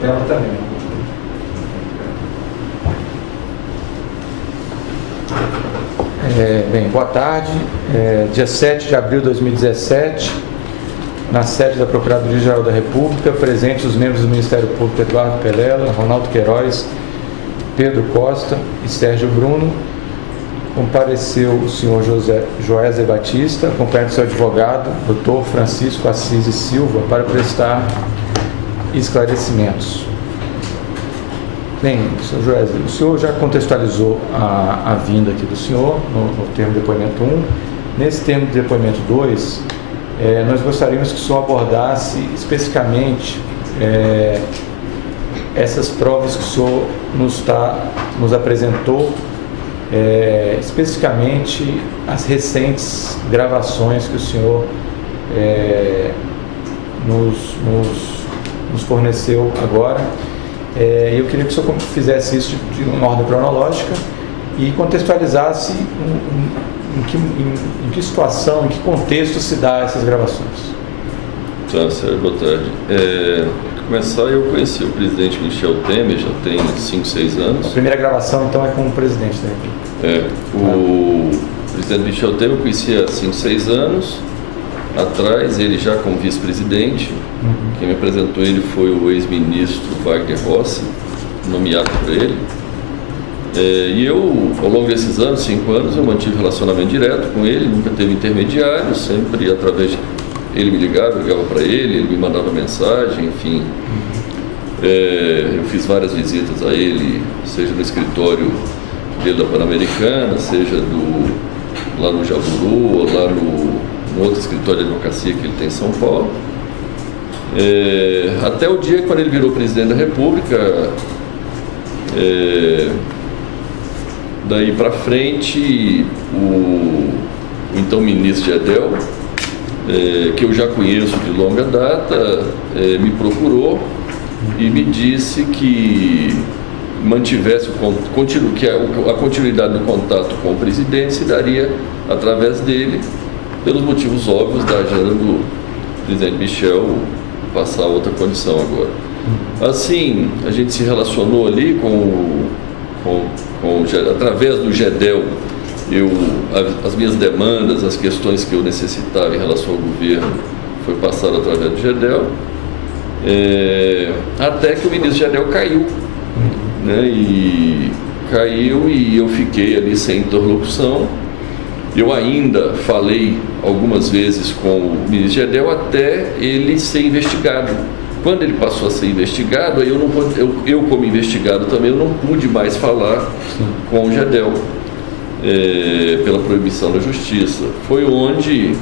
tela também. Bem, boa tarde. Dia 7 de abril de 2017, na sede da Procuradoria-Geral da República, presentes os membros do Ministério Público Eduardo Pelela, Ronaldo Queiroz, Pedro Costa e Sérgio Bruno. Compareceu o senhor Joézer Batista, acompanhado do seu advogado, Dr. Francisco Assis e Silva, para prestar esclarecimentos. Bem, senhor Joézer, o senhor já contextualizou a vinda aqui do senhor no termo de depoimento 1. Nesse termo de depoimento 2, nós gostaríamos que o senhor abordasse especificamente essas provas que o senhor nos apresentou, especificamente as recentes gravações que o senhor nos forneceu agora. Eu queria que o senhor fizesse isso de uma ordem cronológica e contextualizasse em que situação, em que contexto se dá essas gravações. Tá, Sérgio, boa tarde. Para começar, eu conheci o presidente Michel Temer, já tem 5, 6 anos. A primeira gravação, então, é com o presidente da República. O presidente Michel Temer eu conhecia há 5, 6 anos atrás, ele já como vice-presidente. Quem me apresentou ele foi o ex-ministro Wagner Rossi, nomeado por ele. E eu, ao longo desses anos, 5 anos, eu mantive relacionamento direto com ele, nunca teve intermediário, sempre através de... Ele me ligava, eu ligava para ele me mandava mensagem, enfim. Eu fiz várias visitas a ele, seja no escritório dele da Pan-Americana, seja lá no Jaburu, ou lá no outro escritório de advocacia que ele tem em São Paulo. Até o dia quando ele virou presidente da República, daí para frente, o então ministro Gedel, que eu já conheço de longa data, me procurou e me disse que mantivesse a continuidade do contato com o presidente se daria através dele, pelos motivos óbvios da agenda do presidente Michel passar a outra condição agora. Assim, a gente se relacionou ali através do Gedel, as minhas demandas, as questões que eu necessitava em relação ao governo, foi passado através do Gedel, até que o ministro Gedel caiu, né? E caiu e eu fiquei ali sem interlocução. Eu ainda falei algumas vezes com o ministro Gedel até ele ser investigado. Quando ele passou a ser investigado, aí eu como investigado também, eu não pude mais falar com o Gedel, pela proibição da justiça. Foi onde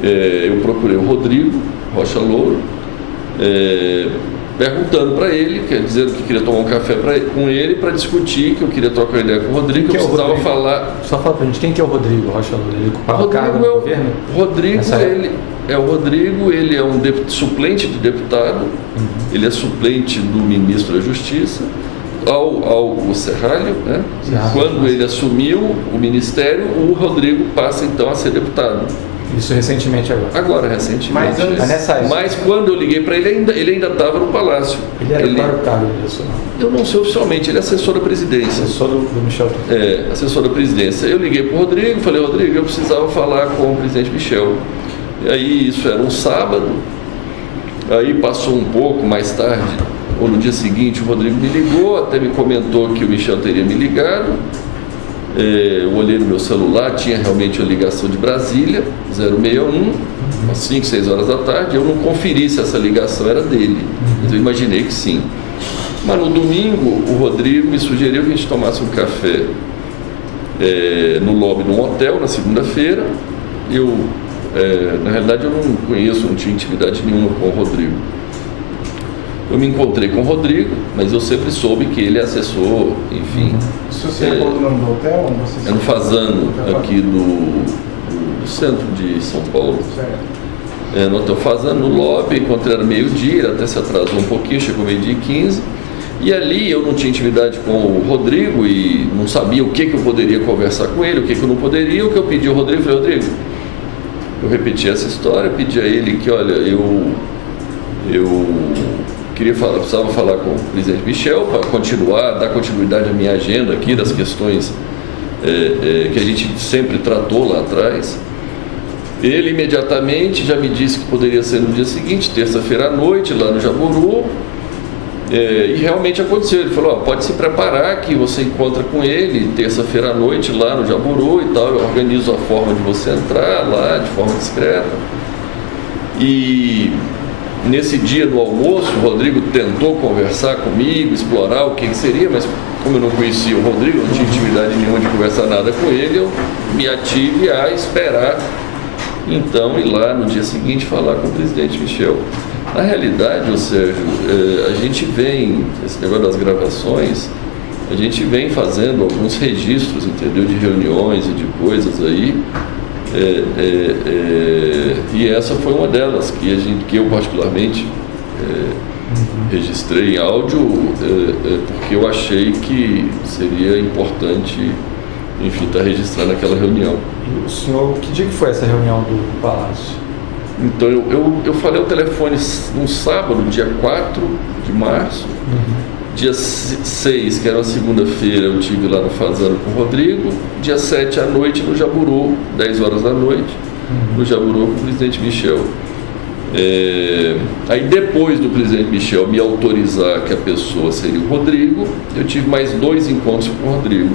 eu procurei o Rodrigo Rocha Louro, perguntando para ele, quer dizer, que queria tomar um café com ele para discutir, que eu queria trocar ideia com o Rodrigo, que eu precisava falar... Só fala para a gente, quem que é o Rodrigo Rocha Louro? Ele ocupava o cargo no governo? Rodrigo, ele é um suplente de deputado, ele é suplente do ministro da Justiça, ao Serralho, né? Quando ele assumiu o ministério, o Rodrigo passa então a ser deputado. Isso recentemente agora? Agora, recentemente. Mas quando eu liguei para ele ainda estava no Palácio. Ele era para o cargo nacional? Eu não sei oficialmente, ele é assessor da presidência. Assessor do Michel. Assessor da presidência. Eu liguei para o Rodrigo, falei, Rodrigo, eu precisava falar com o presidente Michel. E aí, isso era um sábado, aí passou um pouco mais tarde, ou no dia seguinte, o Rodrigo me ligou, até me comentou que o Michel teria me ligado. Eu olhei no meu celular, tinha realmente a ligação de Brasília, 061, às 5, 6 horas da tarde. Eu não conferi se essa ligação era dele, mas eu imaginei que sim. Mas no domingo, o Rodrigo me sugeriu que a gente tomasse um café no lobby de um hotel, na segunda-feira. Na realidade, eu não conheço, não tinha intimidade nenhuma com o Rodrigo. Eu me encontrei com o Rodrigo, mas eu sempre soube que ele é assessor, enfim. Se você falou o nome do hotel? É no Fazano, aqui do centro de São Paulo. No hotel Fazano, no lobby, encontrei era meio-dia, ele até se atrasou um pouquinho, chegou meio-dia e 15. E ali eu não tinha intimidade com o Rodrigo e não sabia o que eu poderia conversar com ele, o que eu não poderia. O que eu pedi ao Rodrigo, falei, Rodrigo, eu repeti essa história, pedi a ele que, olha, eu precisava falar com o presidente Michel para dar continuidade à minha agenda aqui das questões que a gente sempre tratou lá atrás. Ele imediatamente já me disse que poderia ser no dia seguinte, terça-feira à noite, lá no Jaburu, e realmente aconteceu. Ele falou: pode se preparar que você encontra com ele terça-feira à noite lá no Jaburu e tal, eu organizo a forma de você entrar lá de forma discreta. E nesse dia do almoço, o Rodrigo tentou conversar comigo, explorar o que seria, mas como eu não conhecia o Rodrigo, não tinha intimidade nenhuma de conversar nada com ele, eu me ative a esperar, então, ir lá no dia seguinte falar com o presidente Michel. Na realidade, Sérgio, a gente vem, esse negócio das gravações, a gente vem fazendo alguns registros, entendeu, de reuniões e de coisas aí, e essa foi uma delas que eu particularmente registrei em áudio, porque eu achei que seria importante, enfim, estar registrando aquela reunião. E o senhor, que dia que foi essa reunião do Palácio? Então, eu falei ao telefone no sábado, dia 4 de março, dia 6, que era uma segunda-feira, eu estive lá no Fazano com o Rodrigo, dia 7 à noite no Jaburu, 10 horas da noite, no Jaburu com o presidente Michel. Aí depois do presidente Michel me autorizar que a pessoa seria o Rodrigo, eu tive mais 2 encontros com o Rodrigo,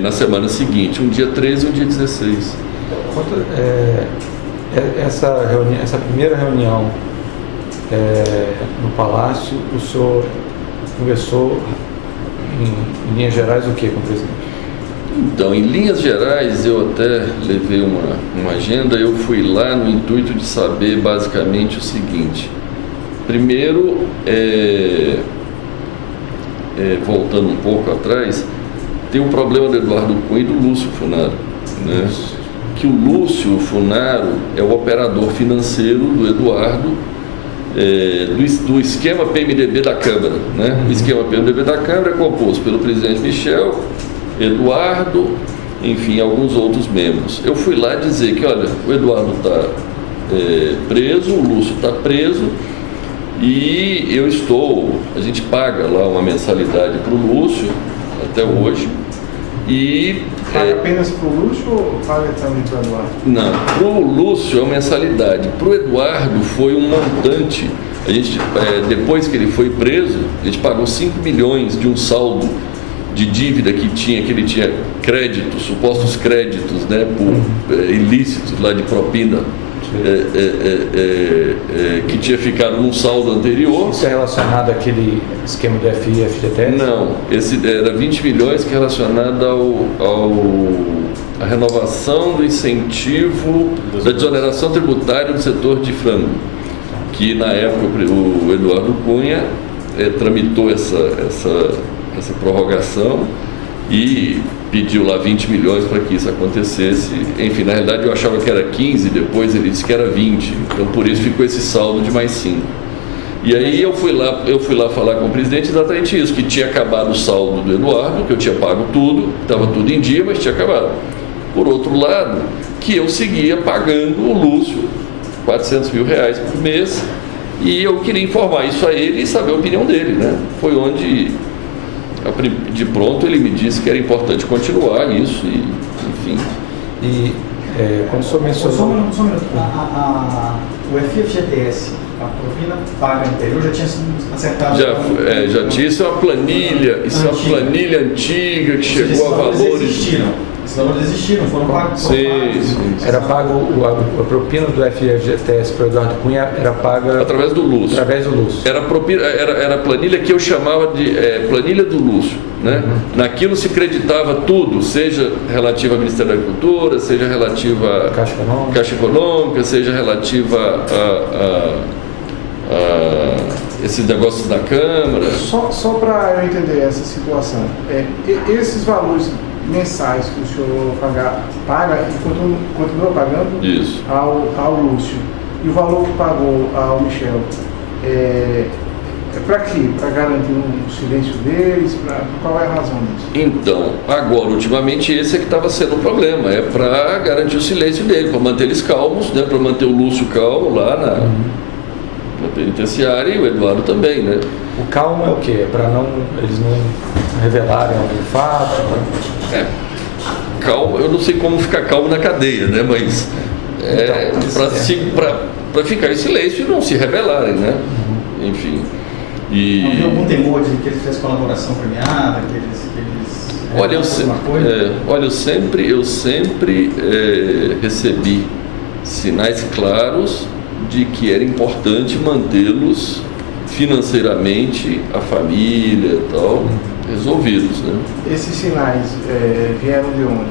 na semana seguinte, um dia 13 e um dia 16. Essa primeira reunião no Palácio, o senhor conversou em linhas gerais o que com o presidente? Então, em linhas gerais, eu até levei uma agenda. Eu fui lá no intuito de saber basicamente o seguinte. Primeiro, voltando um pouco atrás, tem um problema do Eduardo Cunha e do Lúcio Funaro, né? Que o Lúcio Funaro é o operador financeiro do Eduardo, do esquema PMDB da Câmara, né? O esquema PMDB da Câmara é composto pelo presidente Michel, Eduardo, enfim, alguns outros membros. Eu fui lá dizer que, olha, o Eduardo está preso, o Lúcio está preso, e a gente paga lá uma mensalidade para o Lúcio, até hoje, e... Paga apenas para o Lúcio ou paga também para o Eduardo? Não, para o Lúcio é uma mensalidade, para o Eduardo foi um montante. A gente, depois que ele foi preso, a gente pagou 5 milhões de um saldo de dívida que ele tinha créditos, supostos créditos, né, por ilícitos lá de propina, que tinha ficado num saldo anterior. Isso é relacionado àquele esquema do FGTS? Não, esse era 20 milhões que é relacionado à renovação do incentivo da desoneração tributária do setor de frango, que na época o Eduardo Cunha tramitou essa prorrogação e pediu lá 20 milhões para que isso acontecesse. Enfim, na realidade eu achava que era 15, depois ele disse que era 20, então por isso ficou esse saldo de mais 5. E aí eu fui lá falar com o presidente exatamente isso, que tinha acabado o saldo do Eduardo, que eu tinha pago tudo, estava tudo em dia, mas tinha acabado. Por outro lado, que eu seguia pagando o Lúcio R$400 mil por mês, e eu queria informar isso a ele e saber a opinião dele, né? Foi onde, de pronto, ele me disse que era importante continuar isso, e, enfim. E quando o senhor mencionou... O FGTS, a propina paga anterior, já tinha sido acertado? Já tinha, isso é uma planilha, isso é uma planilha antiga que chegou a valores... Esses valores existiram, foram pagos. Sim. Era pago a propina do FGTS para o Eduardo Cunha, era paga através do Lúcio. Era a planilha que eu chamava de planilha do Lúcio, né? Naquilo se creditava tudo, seja relativa ao Ministério da Agricultura, seja relativa à Caixa Econômica, seja relativa a esses negócios da Câmara. Só para eu entender essa situação, esses valores mensais que o senhor paga e continua pagando isso ao Lúcio, e o valor que pagou ao Michel é para quê? Para garantir um silêncio deles? Qual é a razão disso? Então, agora, ultimamente, esse é que estava sendo o problema, é para garantir o silêncio dele, para manter eles calmos, né? Para manter o Lúcio calmo lá penitenciária e o Eduardo também, né? O calmo é o quê? Para eles não revelarem algum fato? Calmo, eu não sei como ficar calmo na cadeia, né? Mas para ficar em silêncio e não se revelarem, né? Enfim. Não tem algum temor de que eles fizessem colaboração premiada, que eles Olha, eu sempre recebi sinais claros de que era importante mantê-los financeiramente, a família e tal, resolvidos, né? Esses sinais vieram de onde?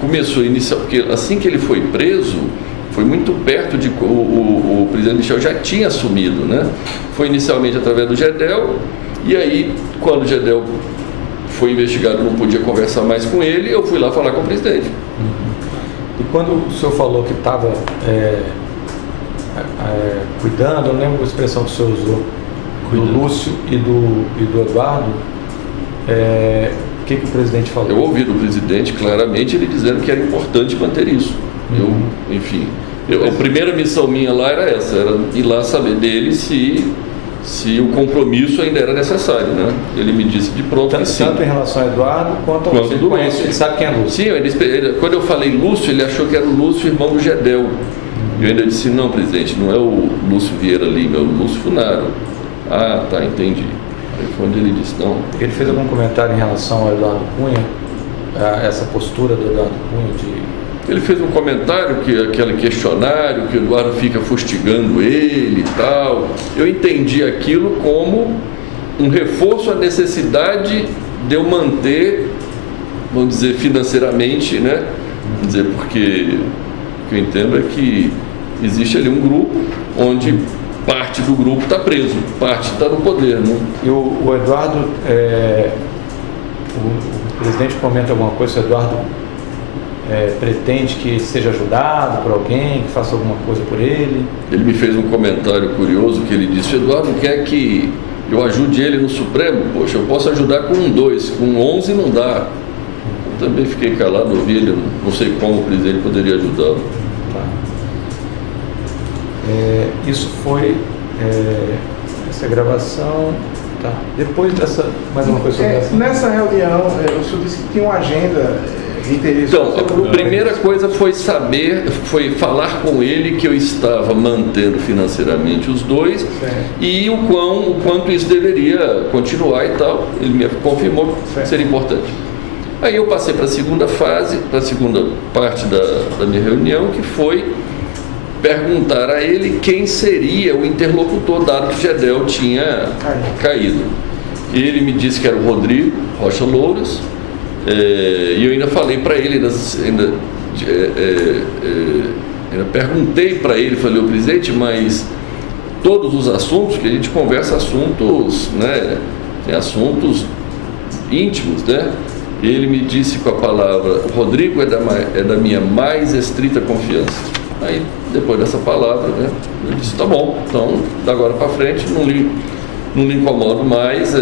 Começou porque assim que ele foi preso, foi muito perto de... O presidente Michel já tinha assumido, né? Foi inicialmente através do Gedel, e aí, quando o Gedel foi investigado, não podia conversar mais com ele, eu fui lá falar com o presidente. E quando o senhor falou que estava cuidando, eu não lembro a expressão que o senhor usou, do Lúcio e do Eduardo, o que o presidente falou? Eu ouvi do presidente claramente ele dizendo que era importante manter isso. A primeira missão minha lá era essa, era ir lá saber dele se o compromisso ainda era necessário, né? Ele me disse de pronto que sim. Tanto em relação ao Eduardo quanto ao Lúcio. Ele sabe quem é Lúcio. Sim, quando eu falei Lúcio, ele achou que era o Lúcio, irmão do Gedel. Eu ainda disse, não, presidente, não é o Lúcio Vieira Lima, é o Lúcio Funaro. Ah, tá, entendi. Aí foi onde ele disse, não. Ele fez algum comentário em relação ao Eduardo Cunha, a essa postura do Eduardo Cunha de... Ele fez um comentário, aquele questionário, que o Eduardo fica fustigando ele e tal. Eu entendi aquilo como um reforço à necessidade de eu manter, vamos dizer, financeiramente, né? Vamos dizer, porque o que eu entendo é que existe ali um grupo onde parte do grupo está preso, parte está no poder, né? E o Eduardo, o presidente comenta alguma coisa, se o Eduardo pretende que seja ajudado por alguém, que faça alguma coisa por ele? Ele me fez um comentário curioso que ele disse, Eduardo quer que eu ajude ele no Supremo? Poxa, eu posso ajudar com 2, com 11 não dá. Eu também fiquei calado, ouvi ele, não sei como o presidente poderia ajudá-lo. Tá. Isso foi essa gravação. Tá. Depois dessa, mais uma coisa sobre essa. Nessa reunião, o senhor disse que tinha uma agenda. Então, a primeira coisa foi falar com ele que eu estava mantendo financeiramente os dois, e o quanto isso deveria continuar e tal. Ele me confirmou que seria importante. Aí eu passei para a segunda fase, para a segunda parte da minha reunião, que foi perguntar a ele quem seria o interlocutor, dado que Gedel tinha caído. Ele me disse que era o Rodrigo Rocha Louros. E eu ainda falei para ele, ainda perguntei para ele, falei, presidente, mas todos os assuntos, que a gente conversa assuntos, né, assuntos íntimos, né? Ele me disse com a palavra, o Rodrigo é da minha mais estrita confiança. Aí, depois dessa palavra, né, eu disse, tá bom, então, da agora para frente, não lhe incomodo mais,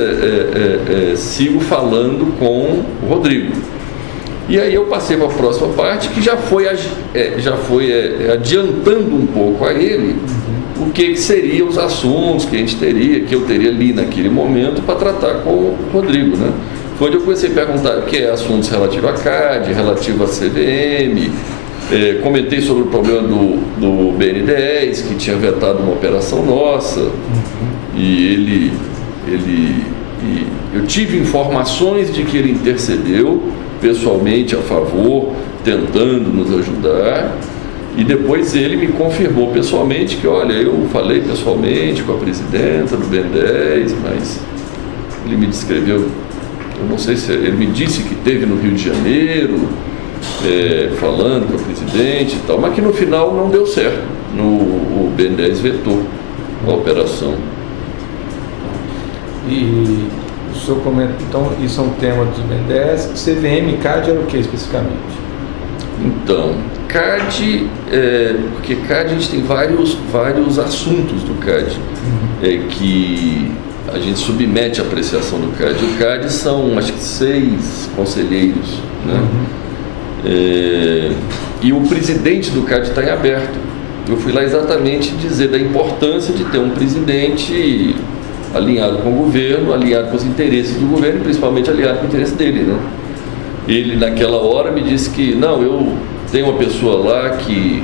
sigo falando com o Rodrigo. E aí eu passei para a próxima parte, que já foi adiantando um pouco a ele o que seriam os assuntos que eu teria ali naquele momento para tratar com o Rodrigo, né? Foi onde eu comecei a perguntar que é assuntos relativos à CAD, relativo à CVM, comentei sobre o problema do BN10, que tinha vetado uma operação nossa. E eu tive informações de que ele intercedeu pessoalmente a favor, tentando nos ajudar, e depois ele me confirmou pessoalmente que, olha, eu falei pessoalmente com a presidenta do BN10, mas ele me descreveu, eu não sei se ele me disse que esteve no Rio de Janeiro, falando com a presidente e tal, mas que no final não deu certo, o BN10 vetou a operação. E o senhor comenta, então, isso é um tema dos BN10, CVM e CAD era o que especificamente? Então, CAD, porque CAD a gente tem vários assuntos do CAD, que a gente submete à apreciação do CAD. O CAD são, acho que 6 conselheiros, né? E o presidente do CAD está em aberto. eu fui lá exatamente dizer da importância de ter um presidente alinhado com o governo, alinhado com os interesses do governo e principalmente alinhado com o interesse dele, né? Ele naquela hora me disse que não, eu tenho uma pessoa lá que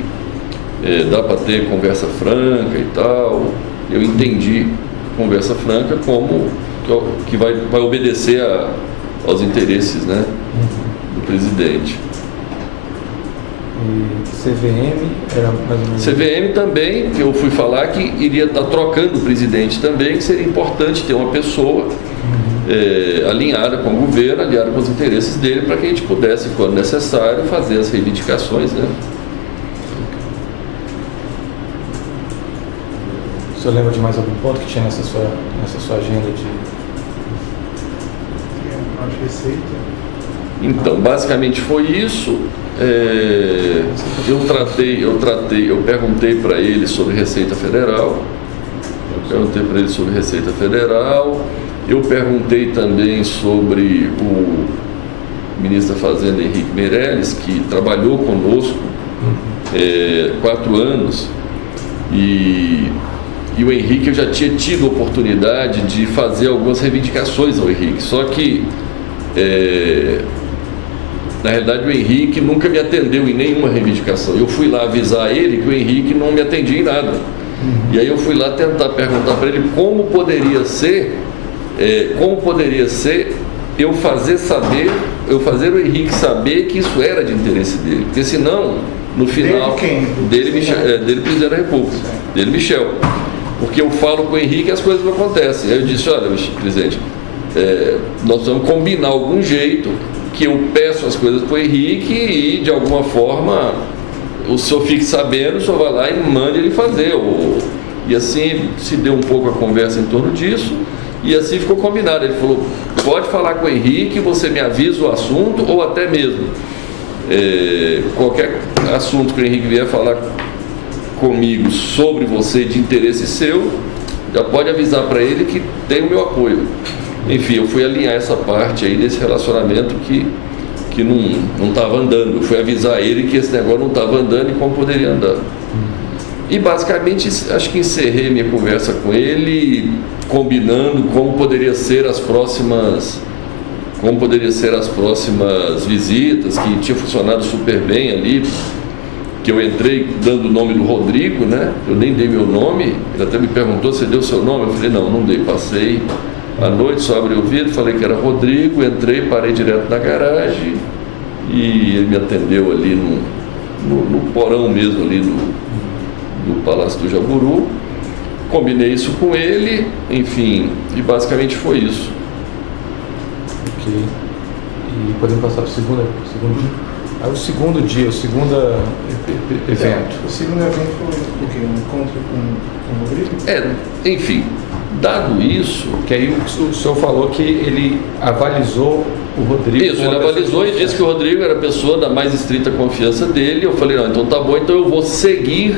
dá para ter conversa franca e tal. Eu entendi conversa franca como que vai obedecer aos interesses, né, do presidente. E CVM era mais ou menos... CVM também, que eu fui falar que iria estar trocando o presidente também, que seria importante ter uma pessoa alinhada com o governo, alinhada com os interesses dele, para que a gente pudesse, quando necessário, fazer as reivindicações, né? O senhor lembra de mais algum ponto que tinha nessa sua agenda de... Acho receita. Então, basicamente foi isso. Eu perguntei para ele sobre Receita Federal. Eu perguntei também sobre o ministro da Fazenda, Henrique Meirelles, que trabalhou conosco 4 anos. E o Henrique, eu já tinha tido a oportunidade de fazer algumas reivindicações ao Henrique. Só que, na realidade, o Henrique nunca me atendeu em nenhuma reivindicação. Eu fui lá avisar ele que o Henrique não me atendia em nada. E aí eu fui lá tentar perguntar para ele como poderia ser eu fazer o Henrique saber que isso era de interesse dele. Porque senão, no final... Dele, presidente da República. Dele, Michel. Porque eu falo com o Henrique e as coisas não acontecem. Aí eu disse, olha, presidente, nós vamos combinar algum jeito que eu peço as coisas para o Henrique e, de alguma forma, o senhor fique sabendo, o senhor vai lá e mande ele fazer. E assim se deu um pouco a conversa em torno disso e assim ficou combinado. Ele falou, pode falar com o Henrique, você me avisa o assunto ou até mesmo qualquer assunto que o Henrique vier falar comigo sobre você de interesse seu, já pode avisar para ele que tem o meu apoio. Enfim, eu fui alinhar essa parte aí desse relacionamento que não estava andando. Eu fui avisar ele que esse negócio não estava andando e como poderia andar. E basicamente acho que encerrei minha conversa com ele, combinando como poderia ser as próximas visitas, que tinha funcionado super bem ali, que eu entrei dando o nome do Rodrigo, né? Eu nem dei meu nome, ele até me perguntou se deu seu nome, eu falei, não dei, passei à noite, só abri o vidro, falei que era Rodrigo, entrei, parei direto na garagem e ele me atendeu ali no porão mesmo ali do Palácio do Jaburu, combinei isso com ele, enfim, e basicamente foi isso. Ok. E podemos passar para o segundo dia? O segundo evento. O segundo evento foi o quê? Um encontro com o Rodrigo? Enfim, dado isso... Que aí o senhor falou que ele avalizou o Rodrigo... Isso, ele avalizou e disse que o Rodrigo era a pessoa da mais estrita confiança dele. Eu falei, não, então tá bom, então eu vou seguir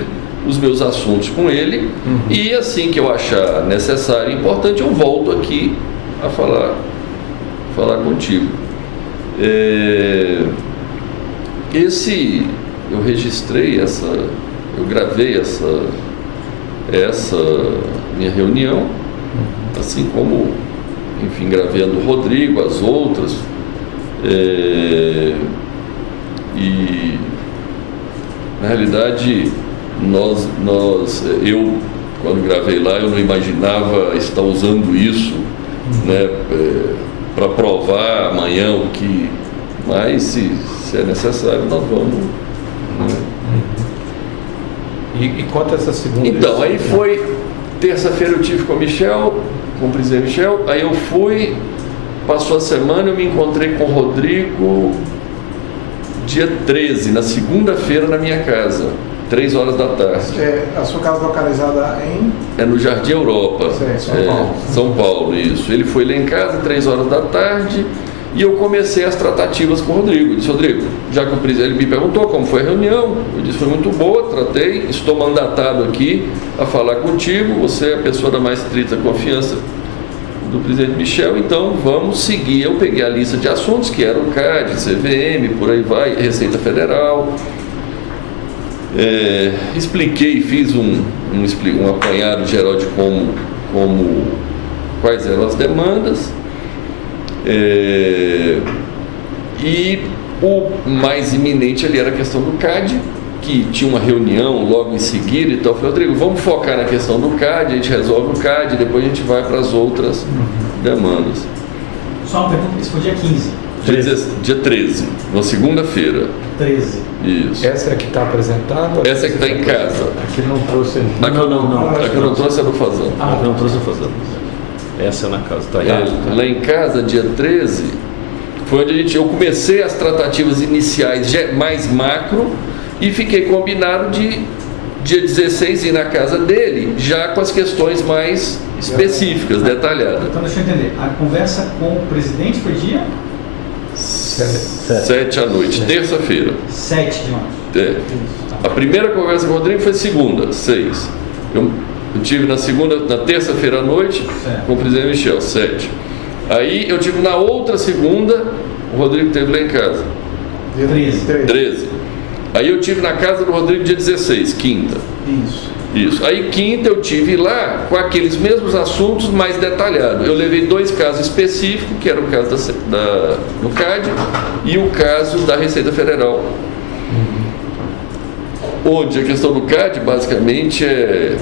os meus assuntos com ele e assim que eu achar necessário e importante, eu volto aqui a falar contigo. Eu registrei eu gravei essa minha reunião, assim como, enfim, gravei a do Rodrigo, as outras, e na realidade eu quando gravei lá, eu não imaginava estar usando isso, né, para provar amanhã o que, mas se é necessário, nós vamos. Né? E quanto a essa segunda? Então, aí foi terça-feira eu tive com o presidente Michel, aí eu fui, passou a semana, eu me encontrei com o Rodrigo dia 13, na segunda-feira, na minha casa, 3 horas da tarde. A sua casa localizada em? É no Jardim Europa. São Paulo. São Paulo, isso. Ele foi lá em casa, 3 horas da tarde, e eu comecei as tratativas com o Rodrigo. Eu disse, Rodrigo, já que o presidente ele me perguntou como foi a reunião, eu disse, foi muito boa, tratei, estou mandatado aqui a falar contigo, você é a pessoa da mais estrita confiança do presidente Michel, então vamos seguir. Eu peguei a lista de assuntos, que era o CAD, CVM, por aí vai, Receita Federal, Expliquei, fiz um apanhado geral de quais eram as demandas, e o mais iminente ali era a questão do CAD, que tinha uma reunião logo em seguida e tal. Eu falei, Rodrigo, vamos focar na questão do CAD, a gente resolve o CAD, depois a gente vai para as outras demandas. Só uma pergunta, isso foi dia 15? Dia 13, uma segunda-feira. 13. Isso. Essa é que está apresentada? Essa é que está em casa. Aqui não trouxe. Aqui eu não trouxe a do Fazano. Não trouxe a Fazano. Essa é na casa, tá? Lá em casa, dia 13, foi onde eu comecei as tratativas iniciais mais macro e fiquei combinado de dia 16 ir na casa dele, já com as questões mais específicas, detalhadas. Então deixa eu entender, a conversa com o presidente foi dia? 7 à noite, terça-feira. 7 de março. A primeira conversa com o Rodrigo foi segunda, 6. Eu tive na terça-feira à noite, com o presidente Michel, 7. Aí eu tive na outra segunda, o Rodrigo esteve lá em casa. Dia 13. Aí eu tive na casa do Rodrigo dia 16, quinta. Isso. Aí quinta eu tive lá com aqueles mesmos assuntos mais detalhados. Eu levei 2 casos específicos, que era o caso do CAD e o caso da Receita Federal. Onde a questão do CAD basicamente é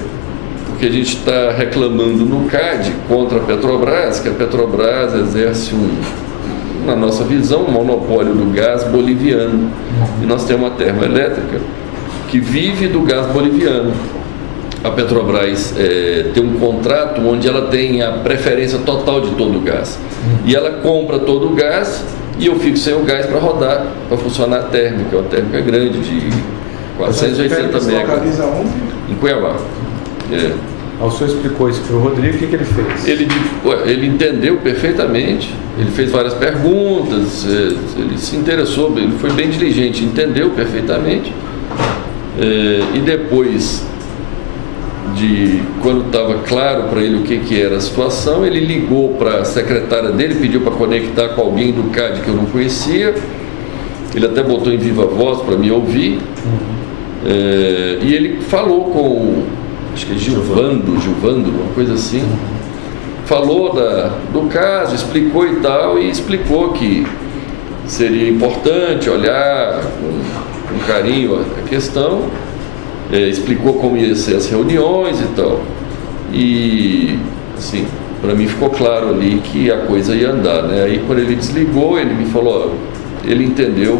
porque a gente está reclamando no CAD contra a Petrobras, que a Petrobras exerce na nossa visão, um monopólio do gás boliviano. E nós temos uma termoelétrica que vive do gás boliviano. A Petrobras tem um contrato onde ela tem a preferência total de todo o gás. E ela compra todo o gás e eu fico sem o gás para rodar, para funcionar a térmica. Uma térmica grande de 480 megas. Localiza onde? Em Cuiabá. O senhor explicou isso para o Rodrigo, o que ele fez? Ele entendeu perfeitamente, ele fez várias perguntas, ele se interessou, ele foi bem diligente, entendeu perfeitamente. E depois quando estava claro para ele o que era a situação, ele ligou para a secretária dele, pediu para conectar com alguém do CAD que eu não conhecia. Ele até botou em viva voz para me ouvir. E ele falou com, acho que é Gilvando, uma coisa assim. Falou do caso, explicou e tal, e explicou que seria importante olhar com carinho a questão. Explicou como ia ser as reuniões e tal. E, assim, para mim ficou claro ali que a coisa ia andar, né? Aí quando ele desligou, ele me falou, ele entendeu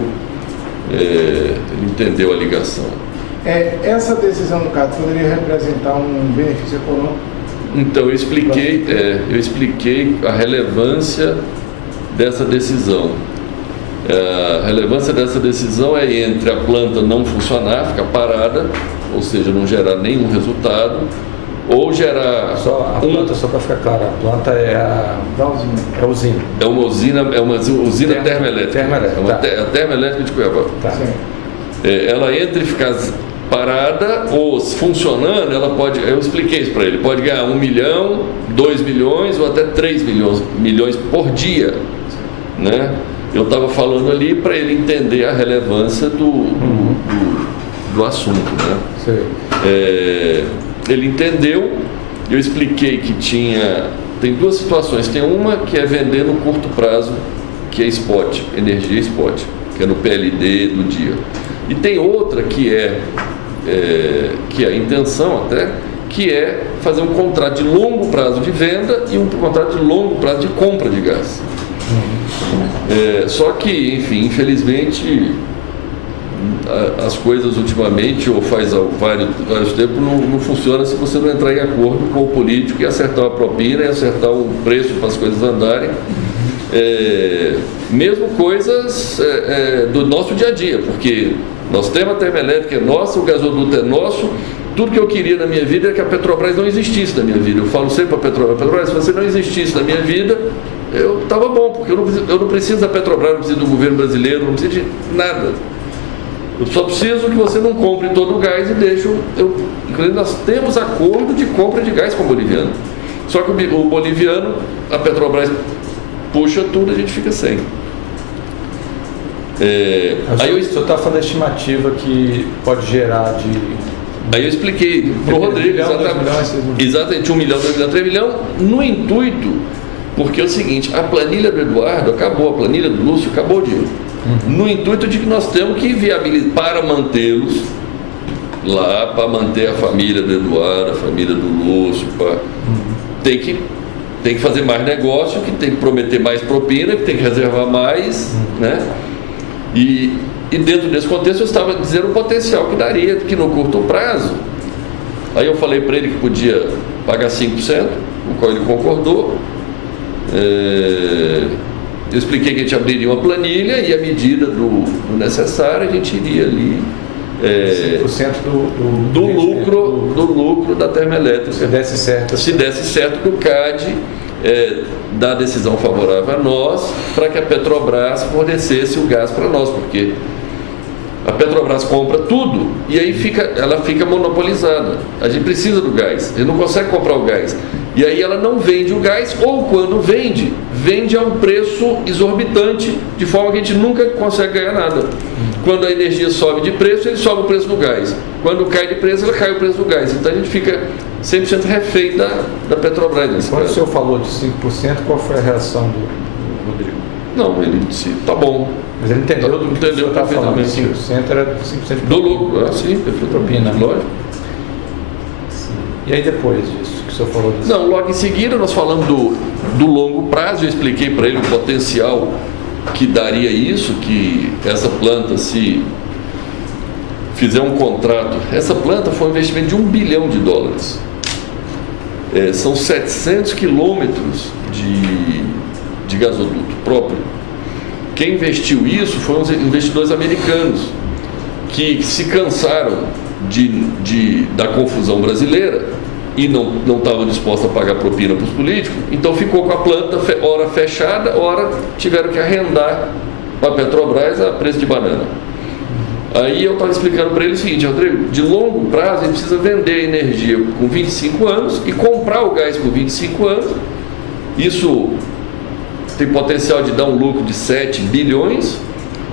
a ligação. Essa decisão do CAD poderia representar um benefício econômico? Então, eu expliquei a relevância dessa decisão. A relevância dessa decisão é entre a planta não funcionar, ficar parada, ou seja, não gerar nenhum resultado, ou gerar... Planta, só para ficar claro, a planta é a usina. É uma usina termoelétrica. A termoelétrica de Cuiabá. Tá. Ela entre ficar parada ou funcionando, ela pode, eu expliquei isso para ele, pode ganhar 1 milhão, 2 milhões ou até 3 milhões por dia, né? Eu estava falando ali para ele entender a relevância do assunto, né? Ele entendeu. Eu expliquei que tem 2 situações. Tem uma que é vender no curto prazo, que é spot, energia spot, que é no PLD do dia. E tem outra que é a intenção até, que é fazer um contrato de longo prazo de venda e um contrato de longo prazo de compra de gás. Só que, enfim, infelizmente, as coisas ultimamente, ou faz vários tempos, não funcionam se você não entrar em acordo com o político e acertar uma propina e acertar um preço para as coisas andarem. Mesmo coisas do nosso dia a dia, porque nós temos a termoelétrica, é nossa, o gasoduto é nosso. Tudo que eu queria na minha vida é que a Petrobras não existisse na minha vida. Eu falo sempre para a Petrobras, se você não existisse na minha vida, eu estava bom, porque eu não preciso da Petrobras, não preciso do governo brasileiro, não preciso de nada. Eu só preciso que você não compre todo o gás e deixe inclusive nós temos acordo de compra de gás com o boliviano. Só que o boliviano, a Petrobras puxa tudo, a gente fica sem. Aí o senhor está falando da estimativa que pode gerar de... Aí eu expliquei para o Rodrigo exatamente 1 milhão, 2 milhões, 3 milhões, no intuito, porque é o seguinte, a planilha do Eduardo acabou, a planilha do Lúcio acabou de ir. No intuito de que nós temos que viabilizar para mantê-los lá, para manter a família do Eduardo, a família do Lúcio, tem que fazer mais negócio, que tem que prometer mais propina, que tem que reservar mais, né? E dentro desse contexto eu estava dizendo o potencial que daria, que no curto prazo, aí eu falei para ele que podia pagar 5%, o qual ele concordou. Eu expliquei que a gente abriria uma planilha e à medida do necessário a gente iria ali 5% do lucro da termoelétrica. Se desse certo. Se desse certo que o CAD dá a decisão favorável a nós para que a Petrobras fornecesse o gás para nós, porque a Petrobras compra tudo e aí ela fica monopolizada. A gente precisa do gás, a gente não consegue comprar o gás. E aí ela não vende o gás, ou quando vende a um preço exorbitante, de forma que a gente nunca consegue ganhar nada. Quando a energia sobe de preço, ele sobe o preço do gás. Quando cai de preço, ele cai o preço do gás. Então a gente fica 100% refém da Petrobras. Quando o senhor falou de 5%, qual foi a reação do Rodrigo? Não, ele disse, tá bom. Mas ele entendeu do que o senhor estava falando. 5% era 5% do lucro. Sim, propina, lógico. E aí depois disso, que o senhor falou disso? Não, logo em seguida nós falamos do longo prazo. Eu expliquei para ele o potencial que daria isso, que essa planta, se fizer um contrato, essa planta foi um investimento de $1 bilhão. São 700 quilômetros de gasoduto próprio. Quem investiu isso foram os investidores americanos, que se cansaram da confusão brasileira e não estavam dispostos a pagar propina para os políticos, então ficou com a planta hora fechada, hora tiveram que arrendar para a Petrobras a preço de banana. Aí eu estava explicando para ele o seguinte: Rodrigo, de longo prazo a gente precisa vender a energia com 25 anos e comprar o gás por 25 anos. Isso tem potencial de dar um lucro de 7 bilhões,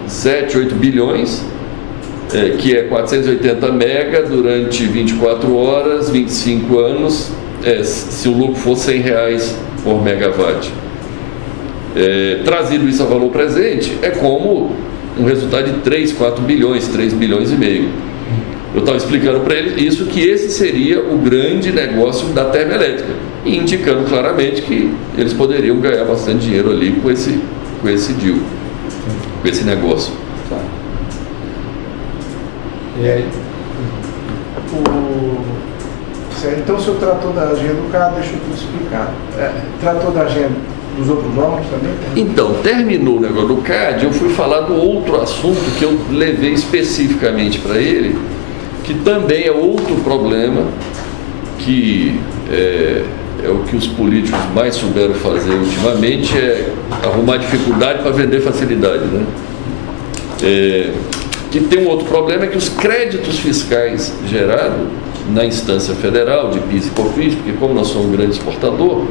7, 8 bilhões, que é 480 mega durante 24 horas, 25 anos, se o lucro for R$100 por megawatt. Trazido isso a valor presente, é como um resultado de 3, 4 bilhões, 3 bilhões e meio. Eu estava explicando para ele isso, que esse seria o grande negócio da termoelétrica, e indicando claramente que eles poderiam ganhar bastante dinheiro ali com esse deal, com esse negócio. Tá. E aí? Então o senhor tratou da agenda do CAD, deixa eu tudo explicar. Tratou da agenda dos outros órgãos também? Então, terminou o negócio do CAD, eu fui falar do outro assunto que eu levei especificamente para ele, que também é outro problema, que é o que os políticos mais souberam fazer ultimamente, é arrumar dificuldade para vender facilidade, né? Que tem um outro problema, é que os créditos fiscais gerados na instância federal de PIS e COFINS, porque como nós somos um grande exportador,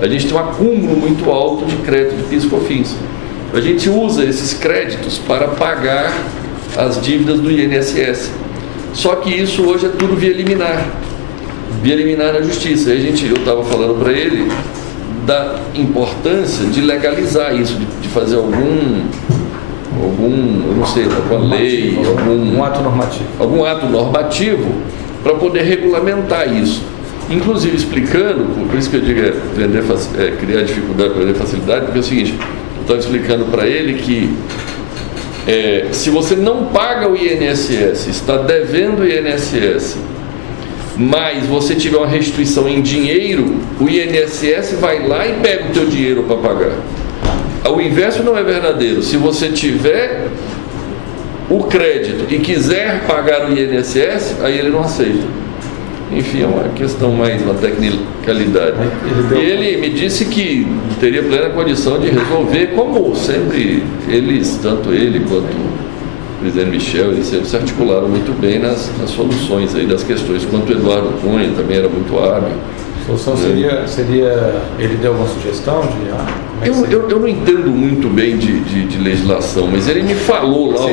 a gente tem um acúmulo muito alto de crédito de PIS e COFINS. A gente usa esses créditos para pagar as dívidas do INSS. Só que isso hoje é tudo via liminar na justiça. Aí eu estava falando para ele da importância de legalizar isso, de fazer algum, eu não sei, alguma lei, um ato normativo. Algum ato normativo para poder regulamentar isso. Inclusive explicando, por isso que eu digo criar dificuldade para vender facilidade, porque é o seguinte, eu estava explicando para ele que se você não paga o INSS, está devendo o INSS, mas você tiver uma restituição em dinheiro, o INSS vai lá e pega o teu dinheiro para pagar. O inverso não é verdadeiro. Se você tiver o crédito e quiser pagar o INSS, aí ele não aceita. Enfim, é uma questão mais, uma tecnicalidade. E ele me disse que teria plena condição de resolver, como sempre eles, tanto ele quanto o presidente Michel, eles sempre se articularam muito bem nas soluções aí das questões, quanto o Eduardo Cunha também era muito hábil. solução seria ele deu alguma sugestão de... como é que seria? Eu não entendo muito bem de legislação, mas ele me falou lá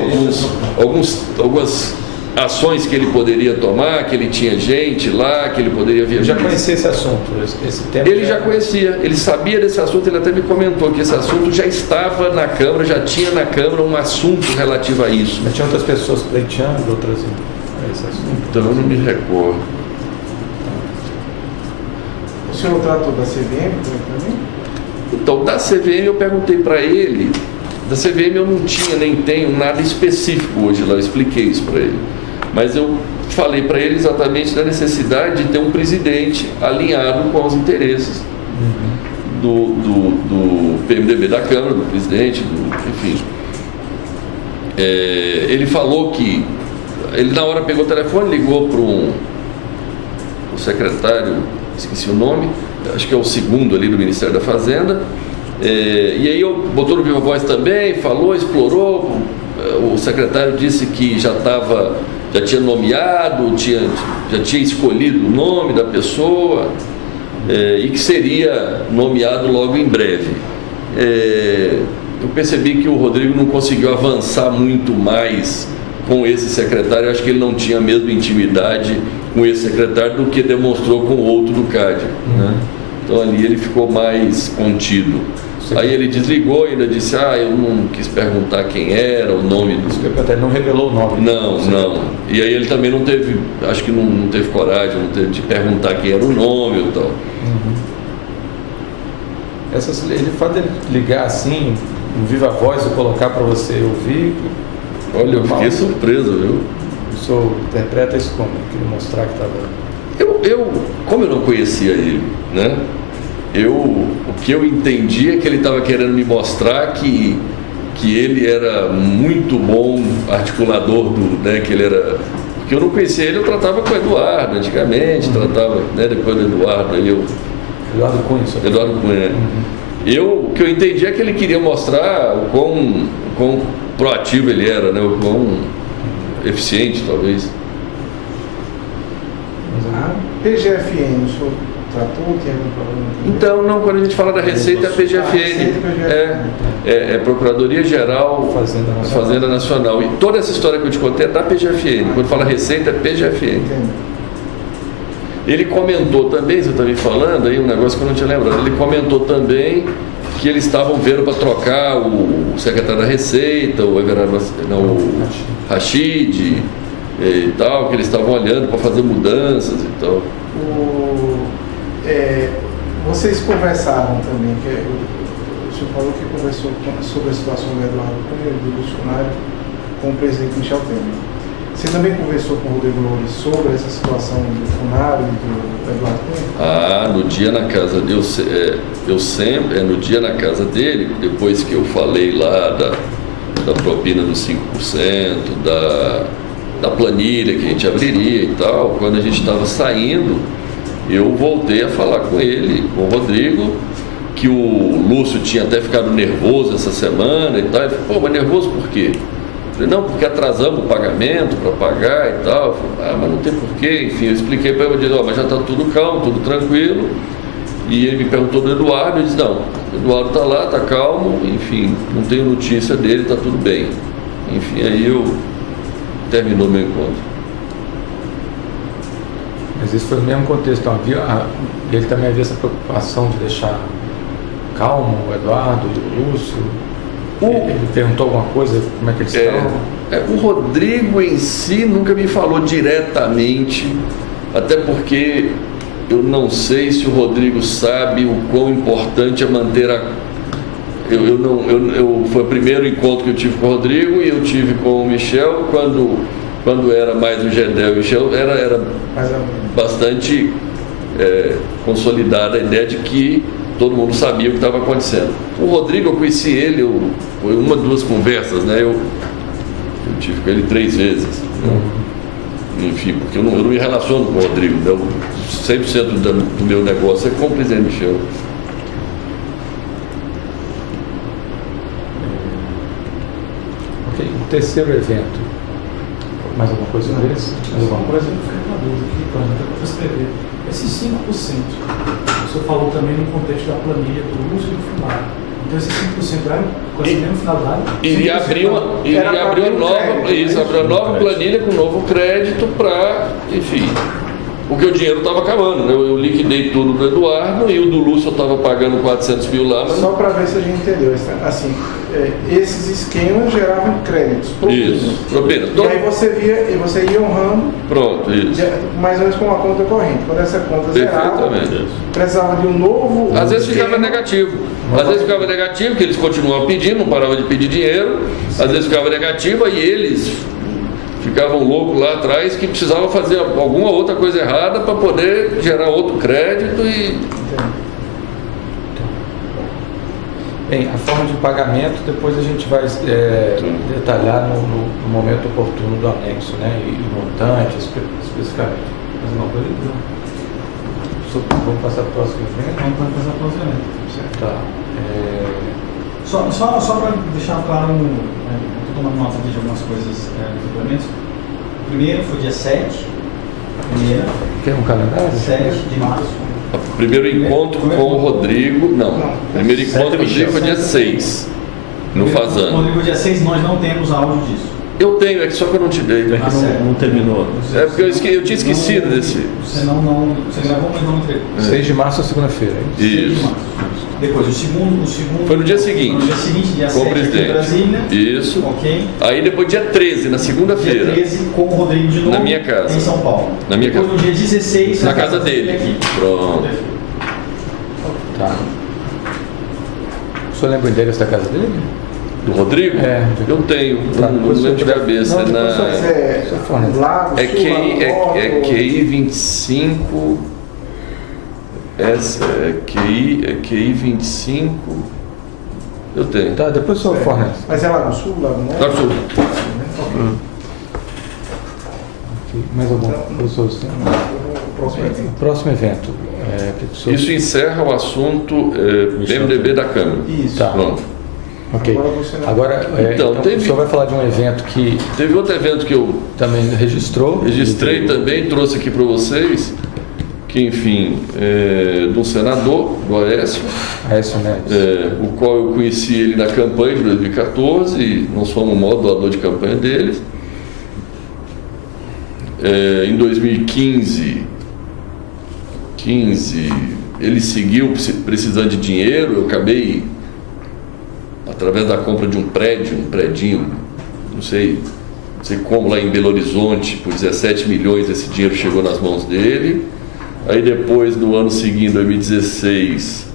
algumas ações que ele poderia tomar, que ele tinha gente lá, que ele poderia Eu viajar. já conhecia esse assunto, esse tema. Ele já conhecia, ele sabia desse assunto, ele até me comentou que esse assunto já estava na Câmara, já tinha na Câmara um assunto relativo a isso. Já tinha outras pessoas pleiteando, outras a esse assunto. Então eu não me recordo. O senhor tratou da CVM também? Então, da CVM eu perguntei para ele, da CVM eu não tinha nem tenho nada específico hoje lá, eu expliquei isso para ele. Mas eu falei para ele exatamente da necessidade de ter um presidente alinhado com os interesses do PMDB da Câmara, do presidente, enfim. Ele falou que, ele na hora pegou o telefone, ligou para o secretário, esqueci o nome, acho que é o segundo ali do Ministério da Fazenda, e aí botou no Viva Voz também, falou, explorou, o secretário disse que já tinha nomeado, já tinha escolhido o nome da pessoa, e que seria nomeado logo em breve. Eu percebi que o Rodrigo não conseguiu avançar muito mais com esse secretário, eu acho que ele não tinha a mesma intimidade com esse secretário do que demonstrou com o outro do CAD, né? Então ali ele ficou mais contido. Aí ele desligou e ainda disse, eu não quis perguntar quem era, o nome do... Ele não revelou o nome. Não. E aí ele também não teve, acho que não teve coragem, não teve de perguntar quem era o nome ou tal. Ele faz ele ligar assim, no Viva Voz, e colocar para você ouvir. Olha, eu fiquei surpreso, viu? O senhor interpreta isso como? Queria mostrar que estava... Como eu não conhecia ele, né? O que eu entendi é que ele estava querendo me mostrar que ele era muito bom articulador né? Que ele era... Porque eu não conhecia ele, eu tratava com o Eduardo antigamente, tratava, né? Depois do Eduardo, Eduardo Cunha. Eduardo Cunha. O que eu entendi é que ele queria mostrar o quão proativo ele era, né? O quão eficiente, talvez. A PGFN, o senhor tratou? Tem algum problema? Então, não, quando a gente fala da Receita, é a PGFN. É Procuradoria Geral Fazenda Nacional. E toda essa história que eu te contei é da PGFN. Quando fala Receita, é PGFN. Entendo. Ele comentou também, você está me falando aí, um negócio que eu não tinha lembrado, ele comentou também que eles estavam vendo para trocar o secretário da Receita, o Rachid e tal, que eles estavam olhando para fazer mudanças e tal. Vocês conversaram também, o senhor falou que conversou sobre a situação do Eduardo Cunha e do Bolsonaro com o presidente Michel Temer. Você também conversou com o Rodrigo Loures sobre essa situação do Funaro e do Eduardo Cunha? No dia na casa dele, eu sempre, no dia na casa dele, depois que eu falei lá da propina dos 5%, da planilha que a gente abriria e tal, quando a gente estava saindo, eu voltei a falar com ele, com o Rodrigo, que o Lúcio tinha até ficado nervoso essa semana e tal. Ele falou, mas nervoso por quê? Eu falei, não, porque atrasamos o pagamento para pagar e tal. Eu falei, mas não tem porquê. Enfim, eu expliquei para ele, eu disse, mas já está tudo calmo, tudo tranquilo. E ele me perguntou do Eduardo, eu disse, não, o Eduardo está lá, está calmo, enfim, não tenho notícia dele, está tudo bem. Enfim, aí terminou meu encontro. Mas isso foi no mesmo contexto, então, ele também havia essa preocupação de deixar calmo o Eduardo e o Lúcio. Ele perguntou alguma coisa, como é que eles estavam? O Rodrigo em si nunca me falou diretamente, até porque eu não sei se o Rodrigo sabe o quão importante é manter foi o primeiro encontro que eu tive com o Rodrigo e eu tive com o Michel quando era mais o Gedel e o Michel, era bastante consolidada a ideia de que todo mundo sabia o que estava acontecendo. O Rodrigo, eu conheci ele, foi uma, duas conversas, né? Eu tive com ele 3 vezes. Né? Enfim, porque eu não me relaciono com o Rodrigo, né? 100% do meu negócio é com o presidente Michel. Ok, o terceiro evento. Mais alguma coisa sobre esse? Mais alguma coisa? Eu fiquei com uma dúvida aqui, para escrever. Esses 5%, o senhor falou também no contexto da planilha do Lúcio e do Funari. Então esses 5% eram conseguindo no final do ano? Iria abrir uma nova planilha com novo crédito para, enfim, porque o dinheiro estava acabando, né? Eu liquidei tudo do Eduardo e o do Lúcio eu estava pagando 400 mil lá, mas... Só para ver se a gente entendeu, assim, esses esquemas geravam créditos, propinas. Isso, propina. E aí você ia honrando, Pronto, isso. mais ou menos com uma conta corrente. Quando essa conta zerava, Perfeitamente. precisava de um novo... Às vezes ficava esquema. negativo. Às vezes ficava negativo, que eles continuavam pedindo, não paravam de pedir dinheiro. Às vezes ficava negativo, e eles ficavam loucos lá atrás que precisavam fazer alguma outra coisa errada para poder gerar outro crédito e... Bem, a forma de pagamento depois a gente vai detalhar no momento oportuno do anexo, né? E montante, especificamente. Mais uma coisa? Vamos passar para o próximo evento? Vamos passar para o próximo evento. Tá. Só para deixar claro, estou tomando nota aqui de algumas coisas dos regulamentos. O primeiro foi dia 7, Quer um calendário? 7 de março. O primeiro encontro com o Rodrigo... Não, o primeiro encontro com o Rodrigo foi dia 6, no Fazano. Rodrigo, dia 6 nós não temos áudio disso. Eu tenho, é que só que eu não te dei. Não terminou. É porque eu tinha esquecido desse... Você gravou, mas não entregou. 6 de março é segunda-feira. 6 de Isso. março. Depois, o segundo... Foi no dia seguinte. No dia seguinte, dia Com o 7 aqui em presidente. Brasília. Isso. Ok. Aí depois dia 13, na Dia segunda-feira. 13, com o Rodrigo de novo. Na minha casa. Em São Paulo. Na minha Depois, casa. no dia 16, Na casa dele. Aqui. Pronto. Tá. O senhor lembra o endereço da casa dele? Do Rodrigo? É. Eu tenho, Tá, não depois lembro de você- cabeça. não, É depois você- na... fornece. Lago, É Sul, QI, Norte, QI 25. Essa é QI 25. Eu tenho. Tá, depois o senhor fornece. Mas é Lago Sul, Lago Norte? Lago Sul. Ok. Mais algum? Professor, você- O próximo evento. O próximo evento. Que o senhor- Isso encerra o assunto MDB da Câmara. Isso. Tá. Pronto. Ok. Agora você não- Agora, Então, então, teve- o senhor vai falar de um evento que Teve outro evento que eu também registrou. registrei também, trouxe aqui para vocês, que enfim, de um senador, do Aécio, Aécio Neves. o qual eu conheci ele na campanha de 2014 e nós fomos o maior doador de campanha deles. Em 2015, ele seguiu precisando de dinheiro, eu acabei, através da compra de um predinho, não sei como, lá em Belo Horizonte, por 17 milhões, esse dinheiro chegou nas mãos dele. Aí depois, no ano seguinte, 2016,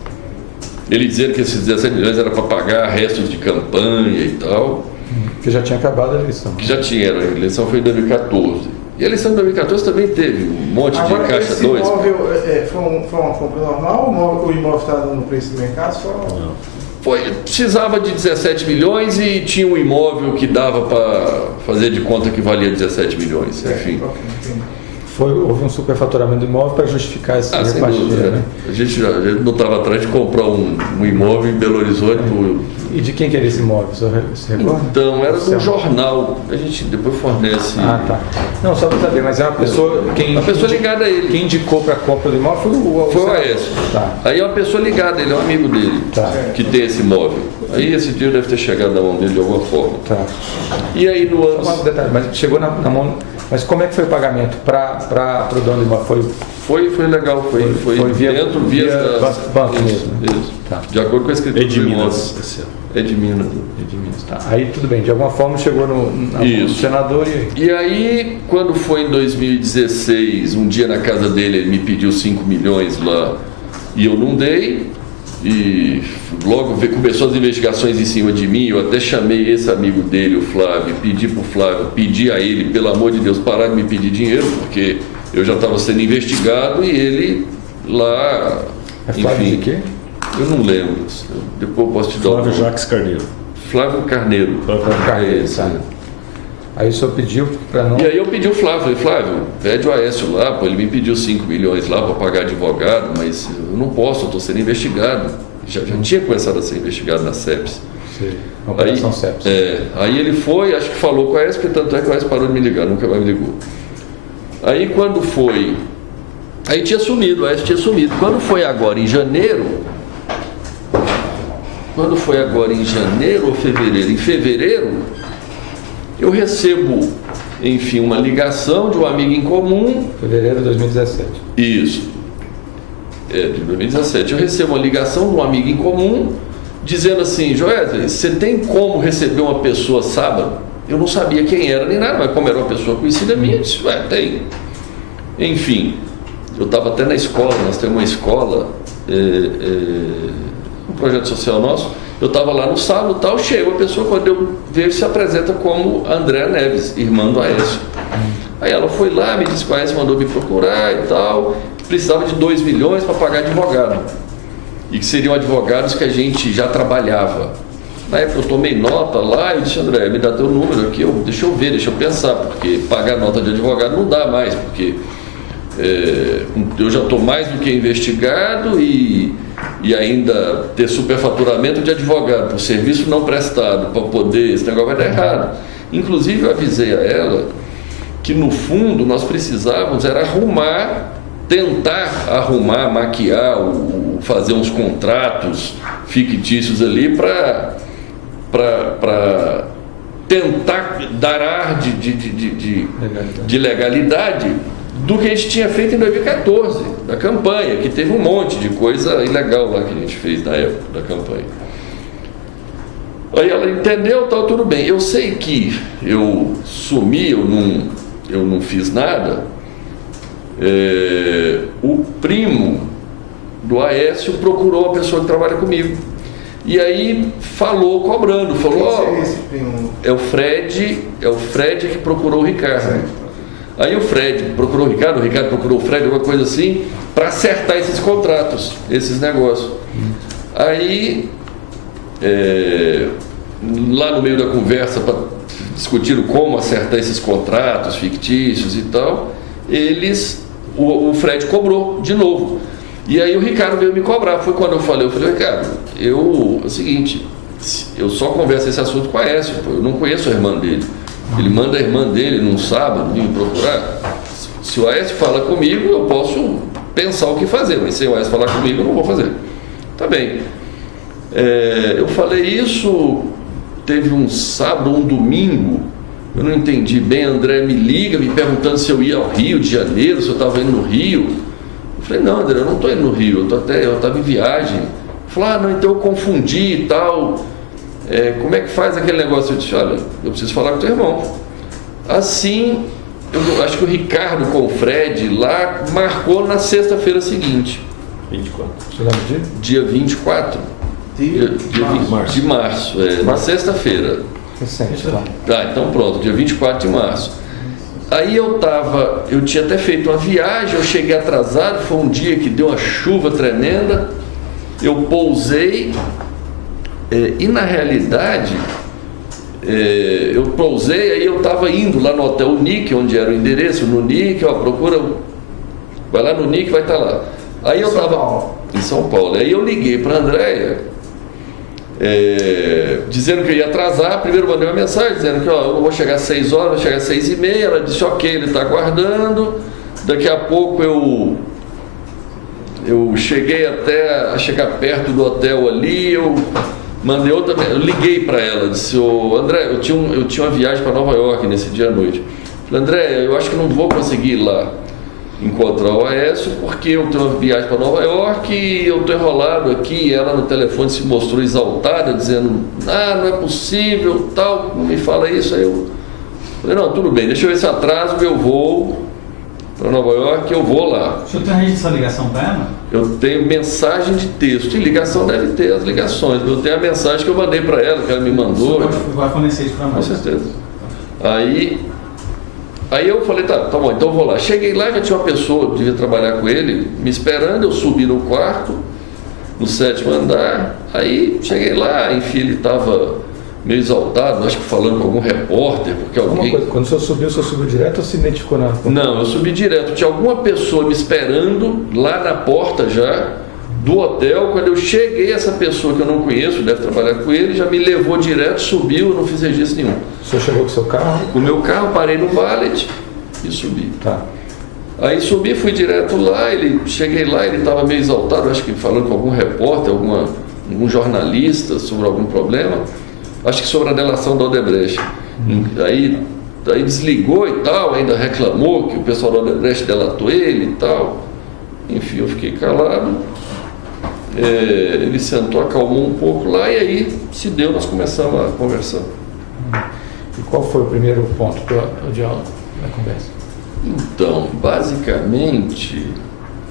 ele dizendo que esses 17 milhões era para pagar restos de campanha e tal, Que já tinha acabado a eleição. que já tinha, a eleição foi em 2014. E a eleição de 2014 também teve um monte Agora, de caixa esse 2. imóvel foi uma compra normal? O imóvel está no preço de mercado? Precisava de 17 milhões e tinha um imóvel que dava para fazer de conta que valia 17 milhões, enfim. Houve um superfaturamento do imóvel para justificar esse Sem repartido, dúvida, né? A gente não estava atrás de comprar um imóvel em Belo Horizonte. E de quem que era esse imóvel? O senhor se recorda? Então, era de um Oficial. jornal. A gente depois fornece. Ah, tá. Não, só para saber, mas é uma pessoa... Uma pessoa ligada a ele. Quem indicou para a compra do imóvel foi o Foi o senador. Aécio. Tá. Aí é uma pessoa ligada, ele é um amigo dele, Tá. que tem esse imóvel. Aí esse dinheiro deve ter chegado na mão dele de alguma forma. Tá. E aí no ano. Só um detalhe, mas chegou na mão... Mas como é que foi o pagamento para o dono do imóvel? Foi legal, foi via banco isso, mesmo. Isso. Tá. De acordo com a escritura É de do Minas. imóvel. Esse ano. É de Minas. De Minas, tá. Aí tudo bem, de alguma forma chegou na mão do Isso. senador e... E aí, quando foi em 2016, um dia na casa dele, ele me pediu 5 milhões lá e eu não dei. E logo começou as investigações em cima de mim. Eu até chamei esse amigo dele, o Flávio, pedi a ele, pelo amor de Deus, parar de me pedir dinheiro, porque eu já estava sendo investigado e ele lá, É Flávio de quê? eu não lembro. Depois eu posso te dar o Flávio nome. Jacques Carneiro. Flávio Carneiro. Carneiro, É esse, tá. né? Aí o senhor pediu para não... E aí eu pedi o Flávio, falei, Flávio, pede o Aécio lá, pô, ele me pediu 5 milhões lá para pagar advogado, mas eu não posso, eu estou sendo investigado. Já tinha começado a ser investigado na CEPS. Sei. Uma operação CEPS. Aí ele foi, acho que falou com o Aécio, porque tanto é que o Aécio parou de me ligar, nunca mais me ligou. Aí quando foi Aí tinha sumido, o Aécio tinha sumido. Quando foi agora em janeiro ou fevereiro, em fevereiro, eu recebo, enfim, uma ligação de um amigo em comum. Fevereiro de 2017. Isso. De 2017. Eu recebo uma ligação de um amigo em comum dizendo assim: Joesley, você tem como receber uma pessoa sábado? Eu não sabia quem era nem nada, mas como era uma pessoa conhecida minha, eu disse: tem. Enfim, eu estava até na escola, nós temos uma escola, um projeto social nosso. Eu estava lá no sábado e tal, chega uma pessoa, quando eu vejo, se apresenta como Andréa Neves, irmã do Aécio. Aí ela foi lá, me disse que o Aécio mandou me procurar e tal, precisava de 2 milhões para pagar advogado. E que seriam advogados que a gente já trabalhava. Na época eu tomei nota lá e disse: André, me dá teu número aqui, deixa eu ver, deixa eu pensar, porque pagar nota de advogado não dá mais, porque eu já estou mais do que investigado e ainda ter superfaturamento de advogado por serviço não prestado, para poder, esse negócio vai dar errado. Inclusive eu avisei a ela que no fundo nós precisávamos era tentar arrumar, maquiar, fazer uns contratos fictícios ali para tentar dar ar de legalidade do que a gente tinha feito em 2014, da campanha, que teve um monte de coisa ilegal lá que a gente fez na época da campanha. Aí ela entendeu, tal, tudo bem. Eu sei que eu sumi, eu não fiz nada. O primo do Aécio procurou a pessoa que trabalha comigo. E aí falou, cobrando, falou: esse primo? É o Fred que procurou o Ricardo. Certo. Aí o Fred procurou o Ricardo procurou o Fred, alguma coisa assim, para acertar esses contratos, esses negócios. Aí, lá no meio da conversa, discutindo como acertar esses contratos fictícios e tal, o Fred cobrou de novo. E aí o Ricardo veio me cobrar. Foi quando eu falei: Ricardo, é o seguinte, eu só converso esse assunto com a Aécio, eu não conheço a irmã dele. Ele manda a irmã dele num sábado vir me procurar. Se o Aécio fala comigo, eu posso pensar o que fazer, mas se o Aécio falar comigo, eu não vou fazer. Tá bem. Eu falei isso, teve um sábado, um domingo, eu não entendi bem. André me liga, me perguntando se eu ia ao Rio de Janeiro, se eu estava indo no Rio. Eu falei: não, André, eu não estou indo no Rio, eu estava em viagem. Ele falou: não, então eu confundi e tal. Como é que faz aquele negócio? Eu disse: olha, eu preciso falar com teu irmão. Assim, eu acho que o Ricardo com o Fred lá marcou na sexta-feira seguinte. 24. Você lembra disso? Dia 24 de março. Na sexta-feira. Recente, tá? Tá, então pronto, dia 24 de março. Aí eu tinha até feito uma viagem, eu cheguei atrasado, foi um dia que deu uma chuva tremenda, eu pousei, e na realidade, eu pousei, aí eu estava indo lá no Hotel Nick, onde era o endereço, no Nick, procura, vai lá no Nick, vai estar lá. Aí eu estava em São Paulo, aí eu liguei para a Andréia, dizendo que eu ia atrasar. Primeiro mandei uma mensagem dizendo que eu não vou chegar às 6 horas, vou chegar às 6h30. Ela disse: ok, ele está aguardando. Daqui a pouco eu cheguei até a chegar perto do hotel ali, eu mandei outra, eu liguei para ela, disse: André, eu tinha uma viagem para Nova York nesse dia à noite. Falei: André, eu acho que não vou conseguir ir lá encontrar o Aécio, porque eu tenho uma viagem para Nova York e eu estou enrolado aqui. E ela no telefone se mostrou exaltada, dizendo: não é possível, tal, não me fala isso. Aí eu falei: não, tudo bem, deixa eu ver se atraso, eu vou para Nova York, eu vou lá. O senhor tem registro essa ligação para ela? Eu tenho mensagem de texto, e ligação deve ter as ligações, eu tenho a mensagem que eu mandei para ela, que ela me mandou. Vai fornecer isso para nós. Com certeza. Aí eu falei: tá bom, então eu vou lá. Cheguei lá, já tinha uma pessoa, devia trabalhar com ele, me esperando. Eu subi no quarto, no 7º andar. Aí cheguei lá, enfim, ele estava meio exaltado, acho que falando com algum repórter, porque alguém... Quando o senhor subiu direto ou se identificou na... Não, eu subi direto. Tinha alguma pessoa me esperando lá na porta já do hotel. Quando eu cheguei, essa pessoa que eu não conheço, deve trabalhar com ele, já me levou direto, subiu, eu não fiz registro nenhum. O senhor chegou com o seu carro? Com o meu carro, parei no valet e subi. Tá. Aí subi, fui direto lá, cheguei lá, ele estava meio exaltado, acho que falando com algum repórter, algum jornalista sobre algum problema, acho que sobre a delação da Odebrecht. Aí desligou e tal, ainda reclamou que o pessoal da Odebrecht delatou ele e tal. Enfim, eu fiquei calado. Ele sentou, acalmou um pouco lá e aí se deu, nós começamos a conversar. E qual foi o primeiro ponto do diálogo da conversa? Então, basicamente,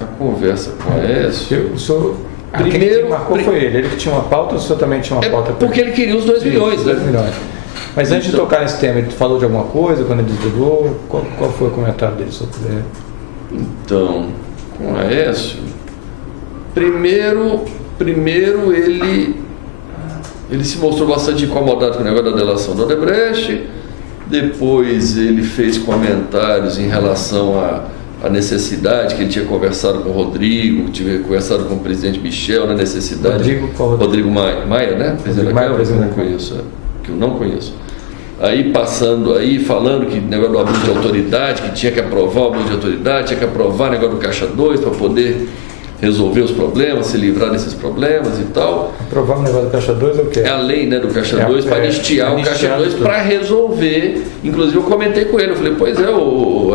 a conversa com o Aécio... O senhor, quem marcou foi ele que tinha uma pauta ou o senhor também tinha uma pauta? Porque ele queria os 2 milhões, Isso, né? 2 milhões. Mas antes de tocar nesse tema, ele falou de alguma coisa quando ele desligou? Qual foi o comentário dele sobre ele? Então, com o Aécio, primeiro ele se mostrou bastante incomodado com o negócio da delação da Odebrecht. Depois ele fez comentários em relação à necessidade, que ele tinha conversado com o Rodrigo, que tinha conversado com o presidente Michel na necessidade. Rodrigo Maia, né? Presidente da Câmara, que eu não conheço. Que eu não conheço. Aí falando que negócio do abuso de autoridade, que tinha que aprovar o abuso de autoridade, tinha que aprovar o negócio do Caixa 2 para poder resolver os problemas, se livrar desses problemas e tal. Aprovar o negócio do Caixa 2 é o quê? É a lei, né, do Caixa 2 para anistiar o Caixa 2 para resolver. Inclusive eu comentei com ele, eu falei, pois é,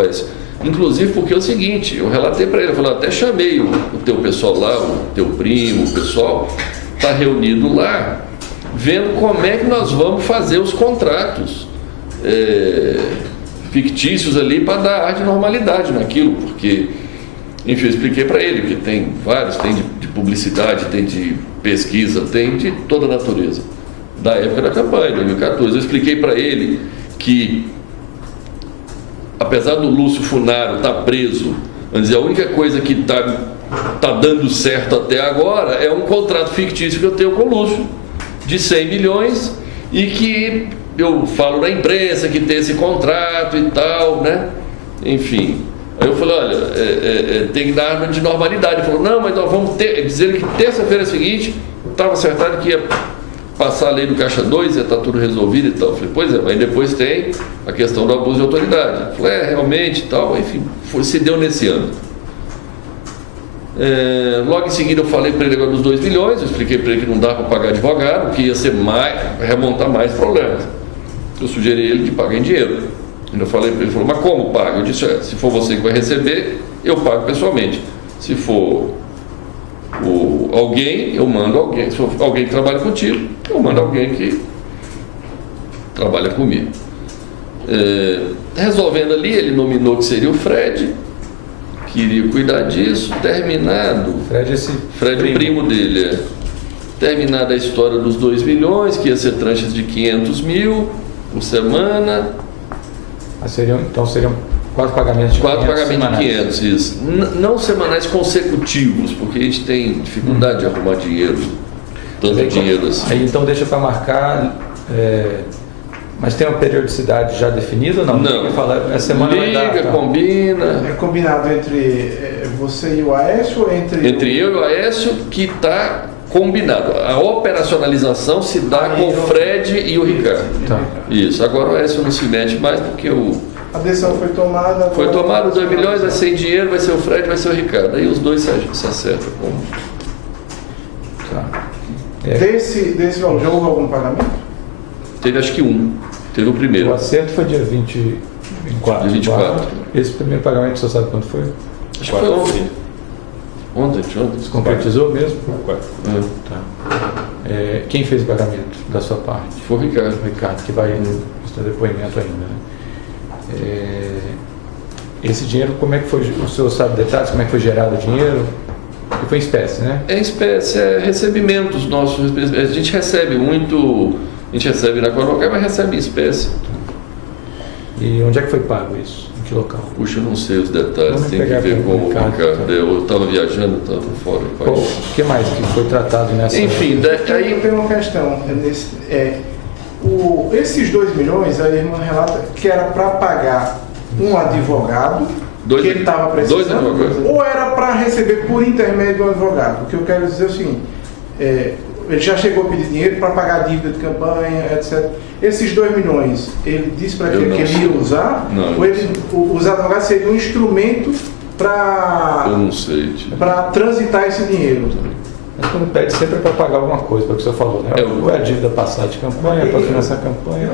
Aécio. Inclusive porque é o seguinte, eu relatei para ele, eu falei, até chamei o teu pessoal lá, o teu primo, o pessoal, está reunido lá, vendo como é que nós vamos fazer os contratos fictícios ali para dar ar de normalidade naquilo, porque, enfim, eu expliquei para ele que tem vários, tem de publicidade, tem de pesquisa, tem de toda a natureza, da época da campanha, 2014. Eu expliquei para ele que, apesar do Lúcio Funaro estar preso, vamos dizer, a única coisa que está dando certo até agora é um contrato fictício que eu tenho com o Lúcio, de 100 milhões, e que eu falo na imprensa que tem esse contrato e tal, né? Enfim. Aí eu falei, olha, tem que dar arma de normalidade. Ele falou, não, mas nós vamos dizer que terça-feira seguinte estava acertado que ia passar a lei do Caixa 2, ia estar tudo resolvido e tal. Eu falei, pois é, mas depois tem a questão do abuso de autoridade. Ele falou, realmente e tal. Enfim, se deu nesse ano. Logo em seguida eu falei para ele agora dos 2 milhões, eu expliquei para ele que não dá para pagar advogado, que ia ser remontar mais problemas. Eu sugeri ele de pagar em dinheiro. Eu falei para ele, falou, mas como paga? Eu disse, se for você que vai receber, eu pago pessoalmente. Se for alguém, eu mando alguém. Se for alguém que trabalha contigo, eu mando alguém que trabalha comigo. Resolvendo ali, ele nominou que seria o Fred, queria cuidar disso, terminado. Fred, o primo dele, terminada a história dos 2 milhões, que ia ser tranches de 500 mil por semana. Seriam 4 pagamentos de 500. 4 pagamentos de 500, isso. Não semanais consecutivos, porque a gente tem dificuldade de arrumar dinheiro, tanto dinheiro assim. Aí então deixa para marcar, mas tem uma periodicidade já definida ou não? Não. A semana liga, combina. É combinado entre você e o Aécio ou entre eu e o Aécio, que está combinado. A operacionalização se dá com o Fred e o Ricardo. Tá. Isso. Agora o Aécio não se mete mais porque a decisão foi tomada. Foi tomado 2 milhões, vai ser em dinheiro, vai ser o Fred, vai ser o Ricardo. Aí os dois se acertam. Tá. Desse valor, já houve algum pagamento? Teve acho que Teve o primeiro. O acerto foi dia 24. Dia 24. Esse primeiro pagamento, você sabe quando foi? Acho que foi ontem. Ontem. Se concretizou mesmo? Tá. Quem fez o pagamento da sua parte? Foi o Ricardo. O Ricardo, que vai no seu depoimento ainda, né? Esse dinheiro, como é que foi? O senhor sabe detalhes? Como é que foi gerado o dinheiro? Que foi em espécie, né? É espécie, recebimentos nossos. A gente recebe muito, a gente recebe na Coroca, mas recebe em espécie. E onde é que foi pago isso? Em que local? Puxa, eu não sei os detalhes, Vamos tem que ver com o Ricardo. Eu estava viajando, estava fora do país. O que mais que foi tratado nessa... Enfim, aí tem uma questão. Esses 2 milhões, a irmã relata que era para pagar um advogado que ele estava precisando, ou era para receber por intermédio do advogado. O que eu quero dizer é o seguinte, ele já chegou a pedir dinheiro para pagar a dívida de campanha, etc. Esses 2 milhões, ele disse para que ele ia usar, não, ou os advogados seriam um instrumento Eu não sei. Tipo. para transitar esse dinheiro. Mas quando pede sempre é para pagar alguma coisa, para o que o senhor falou, né? Ou é a dívida passada de campanha, para financiar a campanha.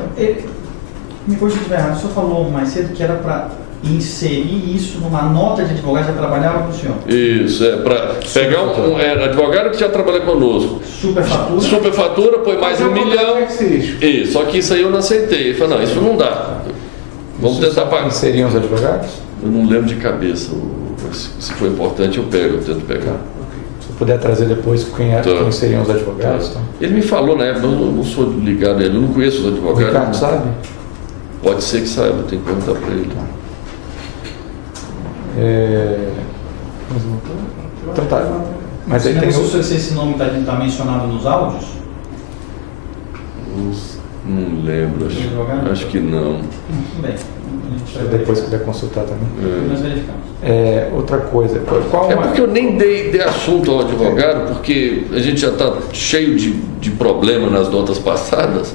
Me corrija se estiver errado, o senhor falou mais cedo que era para inserir isso numa nota de advogado que já trabalhava com o senhor. Isso, para pegar advogado que já trabalha conosco. Superfatura, põe mais R$1 milhão. Isso, só que isso aí eu não aceitei. Ele falou, não, isso não dá. Vamos tentar pagar. Inseriam os advogados? Eu não lembro de cabeça. Se for importante, eu tento pegar. Se puder trazer depois quem seriam os advogados. Então. Ele me falou na época, eu não sou ligado a ele, eu não conheço os advogados. O Ricardo sabe? Pode ser que saiba, tem que perguntar para ele. Então tá. Mas aí tem se esse nome está mencionado nos áudios? Não lembro, acho que não. Bem, depois quiser consultar também. Nós verificamos. Outra coisa, porque eu nem dei assunto ao advogado, porque a gente já está cheio de problema nas notas passadas,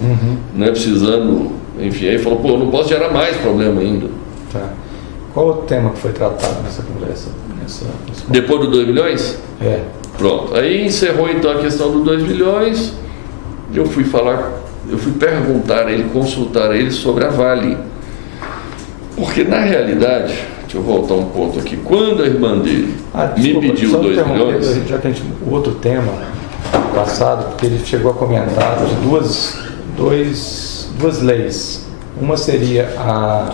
né, precisando, enfim, aí falou, eu não posso gerar mais problema ainda. Tá. Qual o tema que foi tratado nessa conversa? Depois do 2 milhões? Pronto. Aí encerrou então a questão do 2 milhões, eu fui perguntar a ele, consultar a ele sobre a Vale. Porque na realidade, deixa eu voltar um ponto aqui, quando a irmã dele me pediu 2 milhões... Já que o outro tema passado, porque ele chegou a comentar de duas leis. Uma seria a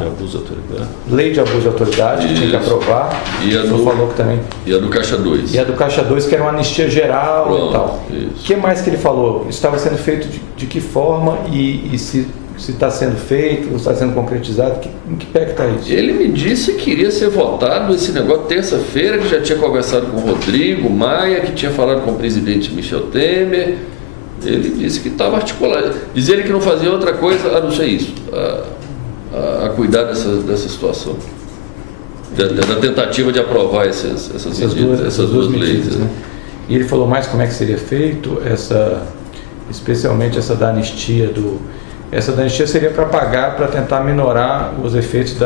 lei de abuso de autoridade, que tinha que aprovar. E a falou que também. E a do Caixa 2. E a do Caixa 2, que era uma anistia geral. Pronto, e tal. O que mais que ele falou? Estava sendo feito de que forma e se está sendo feito, se está sendo concretizado, em que pé que está isso? Ele me disse que iria ser votado esse negócio terça-feira, que já tinha conversado com o Rodrigo Maia, que tinha falado com o presidente Michel Temer. Ele disse que estava articulado. Dizia ele que não fazia outra coisa a não ser isso, a cuidar dessa situação, da tentativa de aprovar essas duas leis. Né? E ele falou mais como é que seria feito, especialmente essa da anistia. Essa da anistia seria para pagar, para tentar minorar os efeitos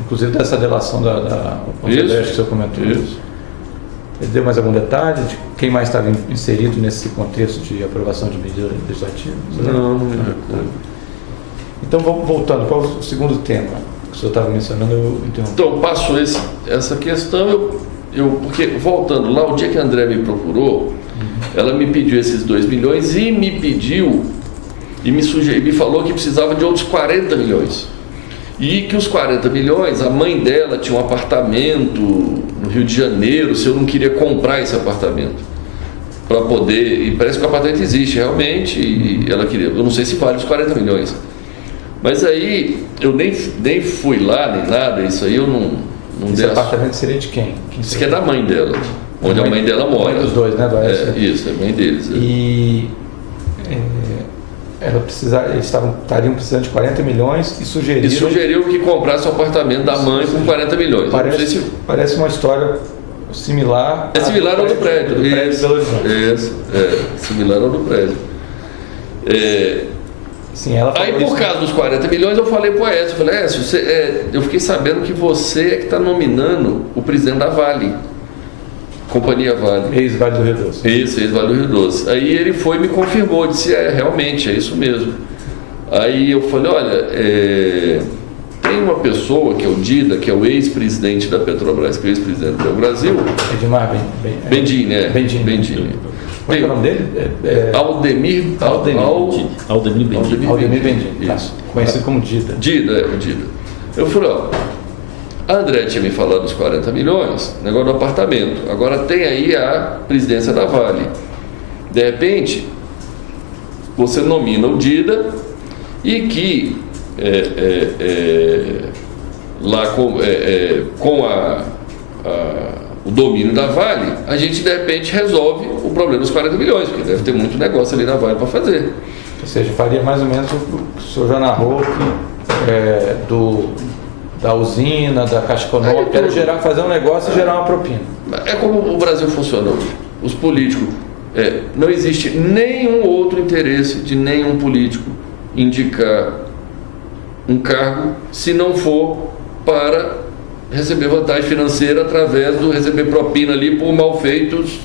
inclusive dessa delação da Odebrecht que o senhor comentou. Isso. Ele deu mais algum detalhe de quem mais estava inserido nesse contexto de aprovação de medida legislativa? Não me recordo. Então, voltando, qual o segundo tema que o senhor estava mencionando? Eu interrompi. Então, passo essa questão, porque voltando lá, o dia que a André me procurou, ela me pediu esses 2 milhões e me pediu, e me falou que precisava de outros 40 milhões. E que os 40 milhões, a mãe dela tinha um apartamento no Rio de Janeiro, se eu não queria comprar esse apartamento para poder, e parece que o apartamento existe realmente, e ela queria, eu não sei se vale os 40 milhões, mas aí eu nem fui lá, nem nada, isso aí eu não esse apartamento seria de quem? Isso que é da mãe dela, onde a mãe dela mora. Mãe dos dois, né? Isso, é a mãe deles. E eles estariam precisando de 40 milhões e sugeriu que comprasse o apartamento da mãe com 40 milhões. Parece uma história similar. É similar ao do prédio. Similar ao do prédio. Sim, ela aí por causa dos 40 milhões eu falei para o Aécio, eu fiquei sabendo que você é que está nominando o presidente da Vale. Companhia Vale. Ex-Vale do Rio Doce. Isso, ex-Vale do Rio Doce. Aí ele foi e me confirmou, disse, realmente, é isso mesmo. Aí eu falei, olha, tem uma pessoa que é o Dida, que é o ex-presidente da Petrobras, que é o ex-presidente do Brasil. Edmar Bendini, Bendini. Qual é o nome dele? Aldemir Bendini. Isso. Conhecido como Dida. Dida. Eu falei, a André tinha me falado dos 40 milhões, negócio do apartamento. Agora tem aí a presidência da Vale. De repente, você nomina o Dida e que lá com o domínio da Vale, a gente de repente resolve o problema dos 40 milhões, porque deve ter muito negócio ali na Vale para fazer. Ou seja, faria mais ou menos o que o senhor já narrou da usina, da Caixa Econômica, era fazer um negócio e gerar uma propina. É como o Brasil funciona hoje. Os políticos, não existe nenhum outro interesse de nenhum político indicar um cargo se não for para receber vantagem financeira através do receber propina ali por malfeitos.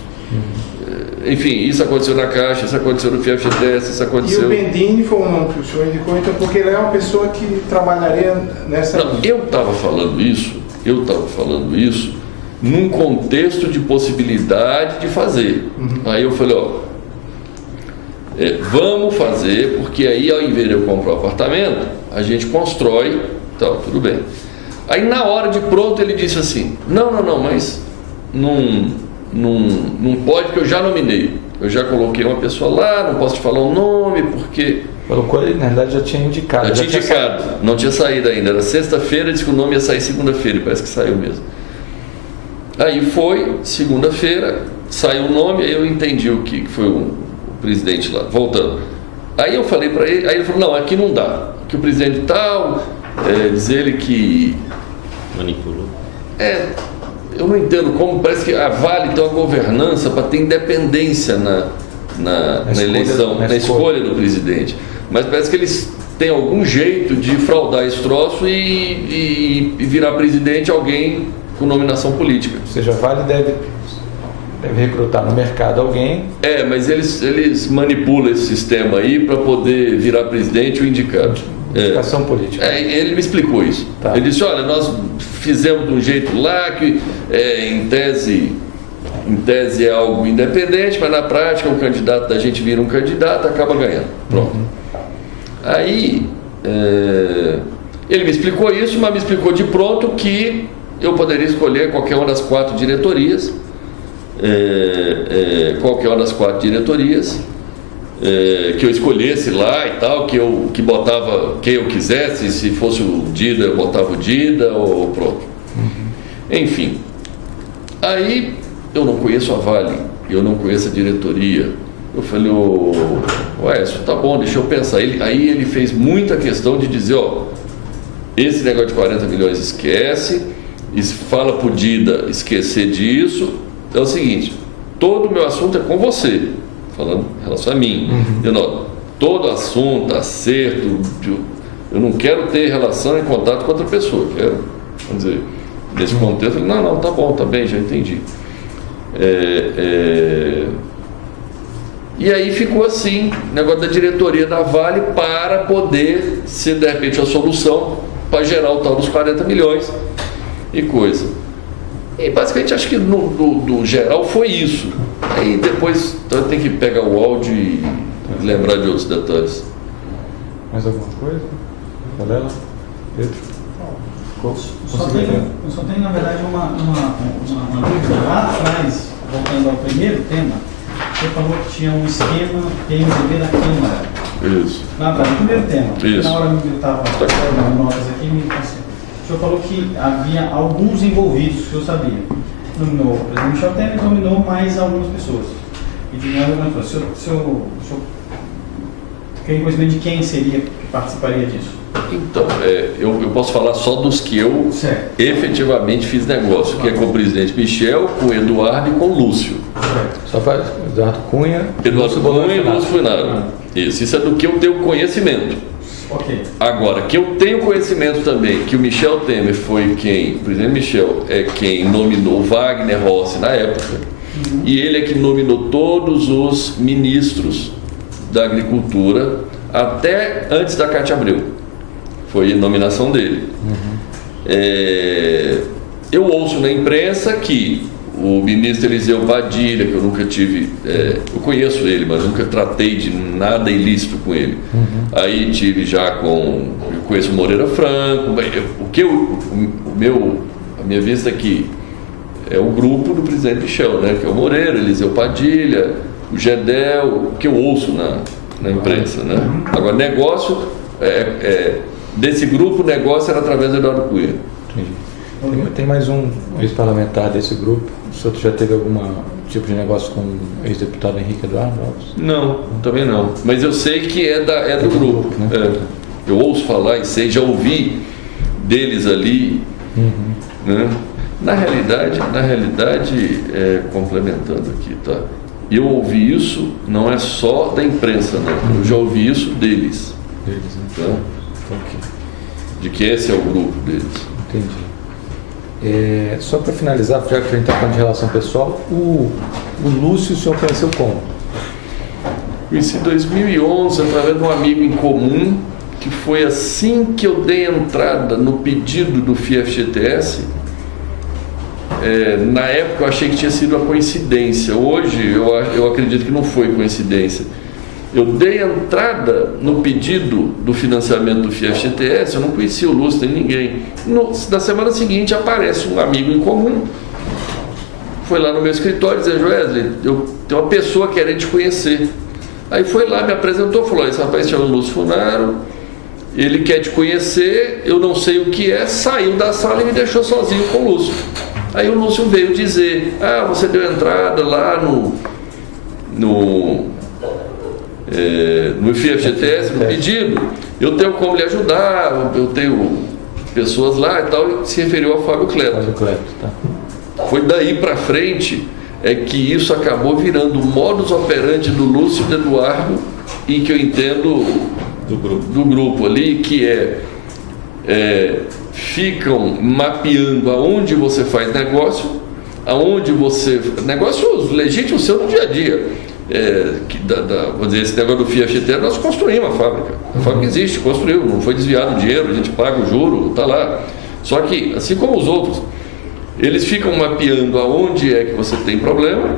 Enfim, isso aconteceu na Caixa, isso aconteceu no FGTS, isso E aconteceu... o Bendini foi um nome que o senhor indicou, então, porque ele é uma pessoa que trabalharia nessa Não, linha. eu estava falando isso num contexto de possibilidade de fazer. Aí eu falei, vamos fazer, porque aí ao invés de eu comprar o apartamento, a gente constrói, tal, tudo bem. Aí na hora de pronto ele disse assim, não, mas não pode, porque eu já nominei. Eu já coloquei uma pessoa lá, não posso te falar o nome, porque... Colocou ele, na verdade, já tinha indicado. Já tinha indicado, não tinha saído ainda. Era sexta-feira, disse que o nome ia sair segunda-feira, e parece que saiu mesmo. Aí foi, segunda-feira, saiu o nome, aí eu entendi o que foi o presidente lá, voltando. Aí eu falei para ele, aí ele falou, não, aqui não dá. Que o presidente tal, diz ele que... Manipulou. Eu não entendo como, parece que a Vale tem uma governança para ter independência na eleição, na escolha do presidente. Mas parece que eles têm algum jeito de fraudar esse troço e virar presidente alguém com nominação política. Ou seja, a Vale deve recrutar no mercado alguém. Mas eles manipulam esse sistema aí para poder virar presidente ou indicado. Indicação política. Ele me explicou isso. Tá. Ele disse, olha, nós fizemos de um jeito lá que em tese é algo independente, mas na prática o candidato da gente vira um candidato, acaba ganhando. Pronto. Aí ele me explicou isso, mas me explicou de pronto que eu poderia escolher qualquer uma das 4 diretorias, que eu escolhesse lá e tal, que botava quem eu quisesse, se fosse o Dida, eu botava o Dida, ou pronto. Enfim, aí eu não conheço a Vale, eu não conheço a diretoria. Eu falei, isso tá bom, deixa eu pensar. Aí ele fez muita questão de dizer, esse negócio de 40 milhões esquece, fala pro Dida esquecer disso. É o seguinte, todo o meu assunto é com você, falando em relação a mim. Todo assunto, acerto, eu não quero ter relação e contato com outra pessoa. Vamos dizer, nesse contexto, eu falei, não, tá bom, tá bem, já entendi. E aí ficou assim, o negócio da diretoria da Vale para poder ser, de repente, a solução para gerar o tal dos 40 milhões e coisa. E basicamente acho que no geral foi isso. Aí depois tem que pegar o áudio e lembrar de outros detalhes. Mais alguma coisa? Valela? Pedro? Eu só tenho, na verdade, uma dúvida. Lá atrás, voltando ao primeiro tema, você falou que tinha um esquema PMDB da Câmara. Isso. Lá atrás, no primeiro tema. Isso. Na hora que eu estava dando notas aqui, o senhor falou que havia alguns envolvidos, que eu sabia. Nominou o presidente Michel Temer e nominou mais algumas pessoas. E de algumas pessoas. O senhor tem conhecimento de quem seria que participaria disso? Então, eu posso falar só dos que eu efetivamente fiz negócio, que é com o presidente Michel, com o Eduardo e com o Lúcio. Só para Eduardo Cunha. Eduardo Cunha e Lúcio Funaro. Isso é do que eu tenho conhecimento. Ok. Agora, que eu tenho conhecimento também, que o Michel Temer foi quem, o presidente Michel é quem nominou Wagner Rossi na época, e ele é que nominou todos os ministros da Agricultura até antes da Cátia Abreu. Foi a nominação dele. Eu ouço na imprensa que o ministro Eliseu Padilha, que eu nunca tive, eu conheço ele, mas nunca tratei de nada ilícito com ele. Aí tive já eu conheço o Moreira Franco, a minha vista aqui é o grupo do presidente Michel, né, que é o Moreira, Eliseu Padilha, o Gedel, que eu ouço na imprensa, né? Agora, negócio, desse grupo, o negócio era através do Eduardo Cunha. Entendi. Tem mais um ex-parlamentar desse grupo. O senhor já teve algum tipo de negócio com o ex-deputado Henrique Eduardo Alves? Não, também não. Mas eu sei que é do grupo. Né? Eu ouço falar e sei, já ouvi deles ali. Né? Na realidade, complementando aqui, tá? Eu ouvi isso, não é só da imprensa, não. Eu já ouvi isso deles. Deles, né? Tá? De que esse é o grupo deles. Entendi. Só para finalizar, já que a gente está falando de relação pessoal, o Lúcio o senhor conheceu como? Conheci em 2011 através de um amigo em comum, que foi assim que eu dei entrada no pedido do FIES-FGTS. Na época eu achei que tinha sido uma coincidência, hoje eu acredito que não foi coincidência. Eu dei entrada no pedido do financiamento do FIES-FGTS, eu não conhecia o Lúcio nem ninguém. Na semana seguinte aparece um amigo em comum, foi lá no meu escritório e disse: Wesley, eu tenho uma pessoa querendo te conhecer. Aí foi lá, me apresentou, falou: esse rapaz chama Lúcio Funaro, ele quer te conhecer, eu não sei o que é. Saiu da sala e me deixou sozinho com o Lúcio. Aí o Lúcio veio dizer: você deu entrada lá no FIES-FGTS, no pedido, eu tenho como lhe ajudar, eu tenho pessoas lá e tal, e se referiu ao Fábio Cleto. Fábio Cleto, tá. Foi daí para frente que isso acabou virando o modus operandi do Lúcio e do Eduardo, e que eu entendo do grupo ali, que ficam mapeando aonde você faz negócio, negócios legítimos seu no dia a dia. Vamos dizer, esse negócio do FIES-FGTS, nós construímos a fábrica. A fábrica existe, construiu, não foi desviado o dinheiro, a gente paga o juro, está lá. Só que, assim como os outros, eles ficam mapeando aonde é que você tem problema,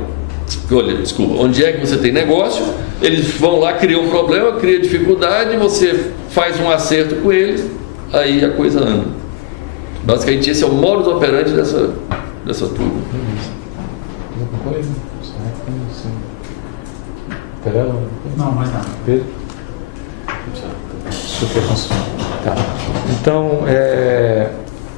onde é que você tem negócio, eles vão lá, criam um problema, cria dificuldade, você faz um acerto com eles, aí a coisa anda. Basicamente esse é o modus operandi dessa turma. Alguma coisa? Não, mais nada. Pedro? O senhor quer construir? Tá. Então,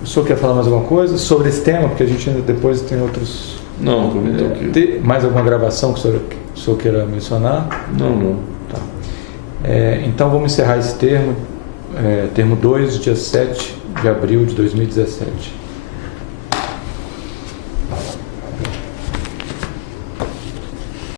o senhor quer falar mais alguma coisa sobre esse tema? Porque a gente ainda depois tem outros... Não, comentou aqui. Tem mais alguma gravação que o senhor queira mencionar? Não. Tá. Então vamos encerrar esse termo 2, dia 7 de abril de 2017.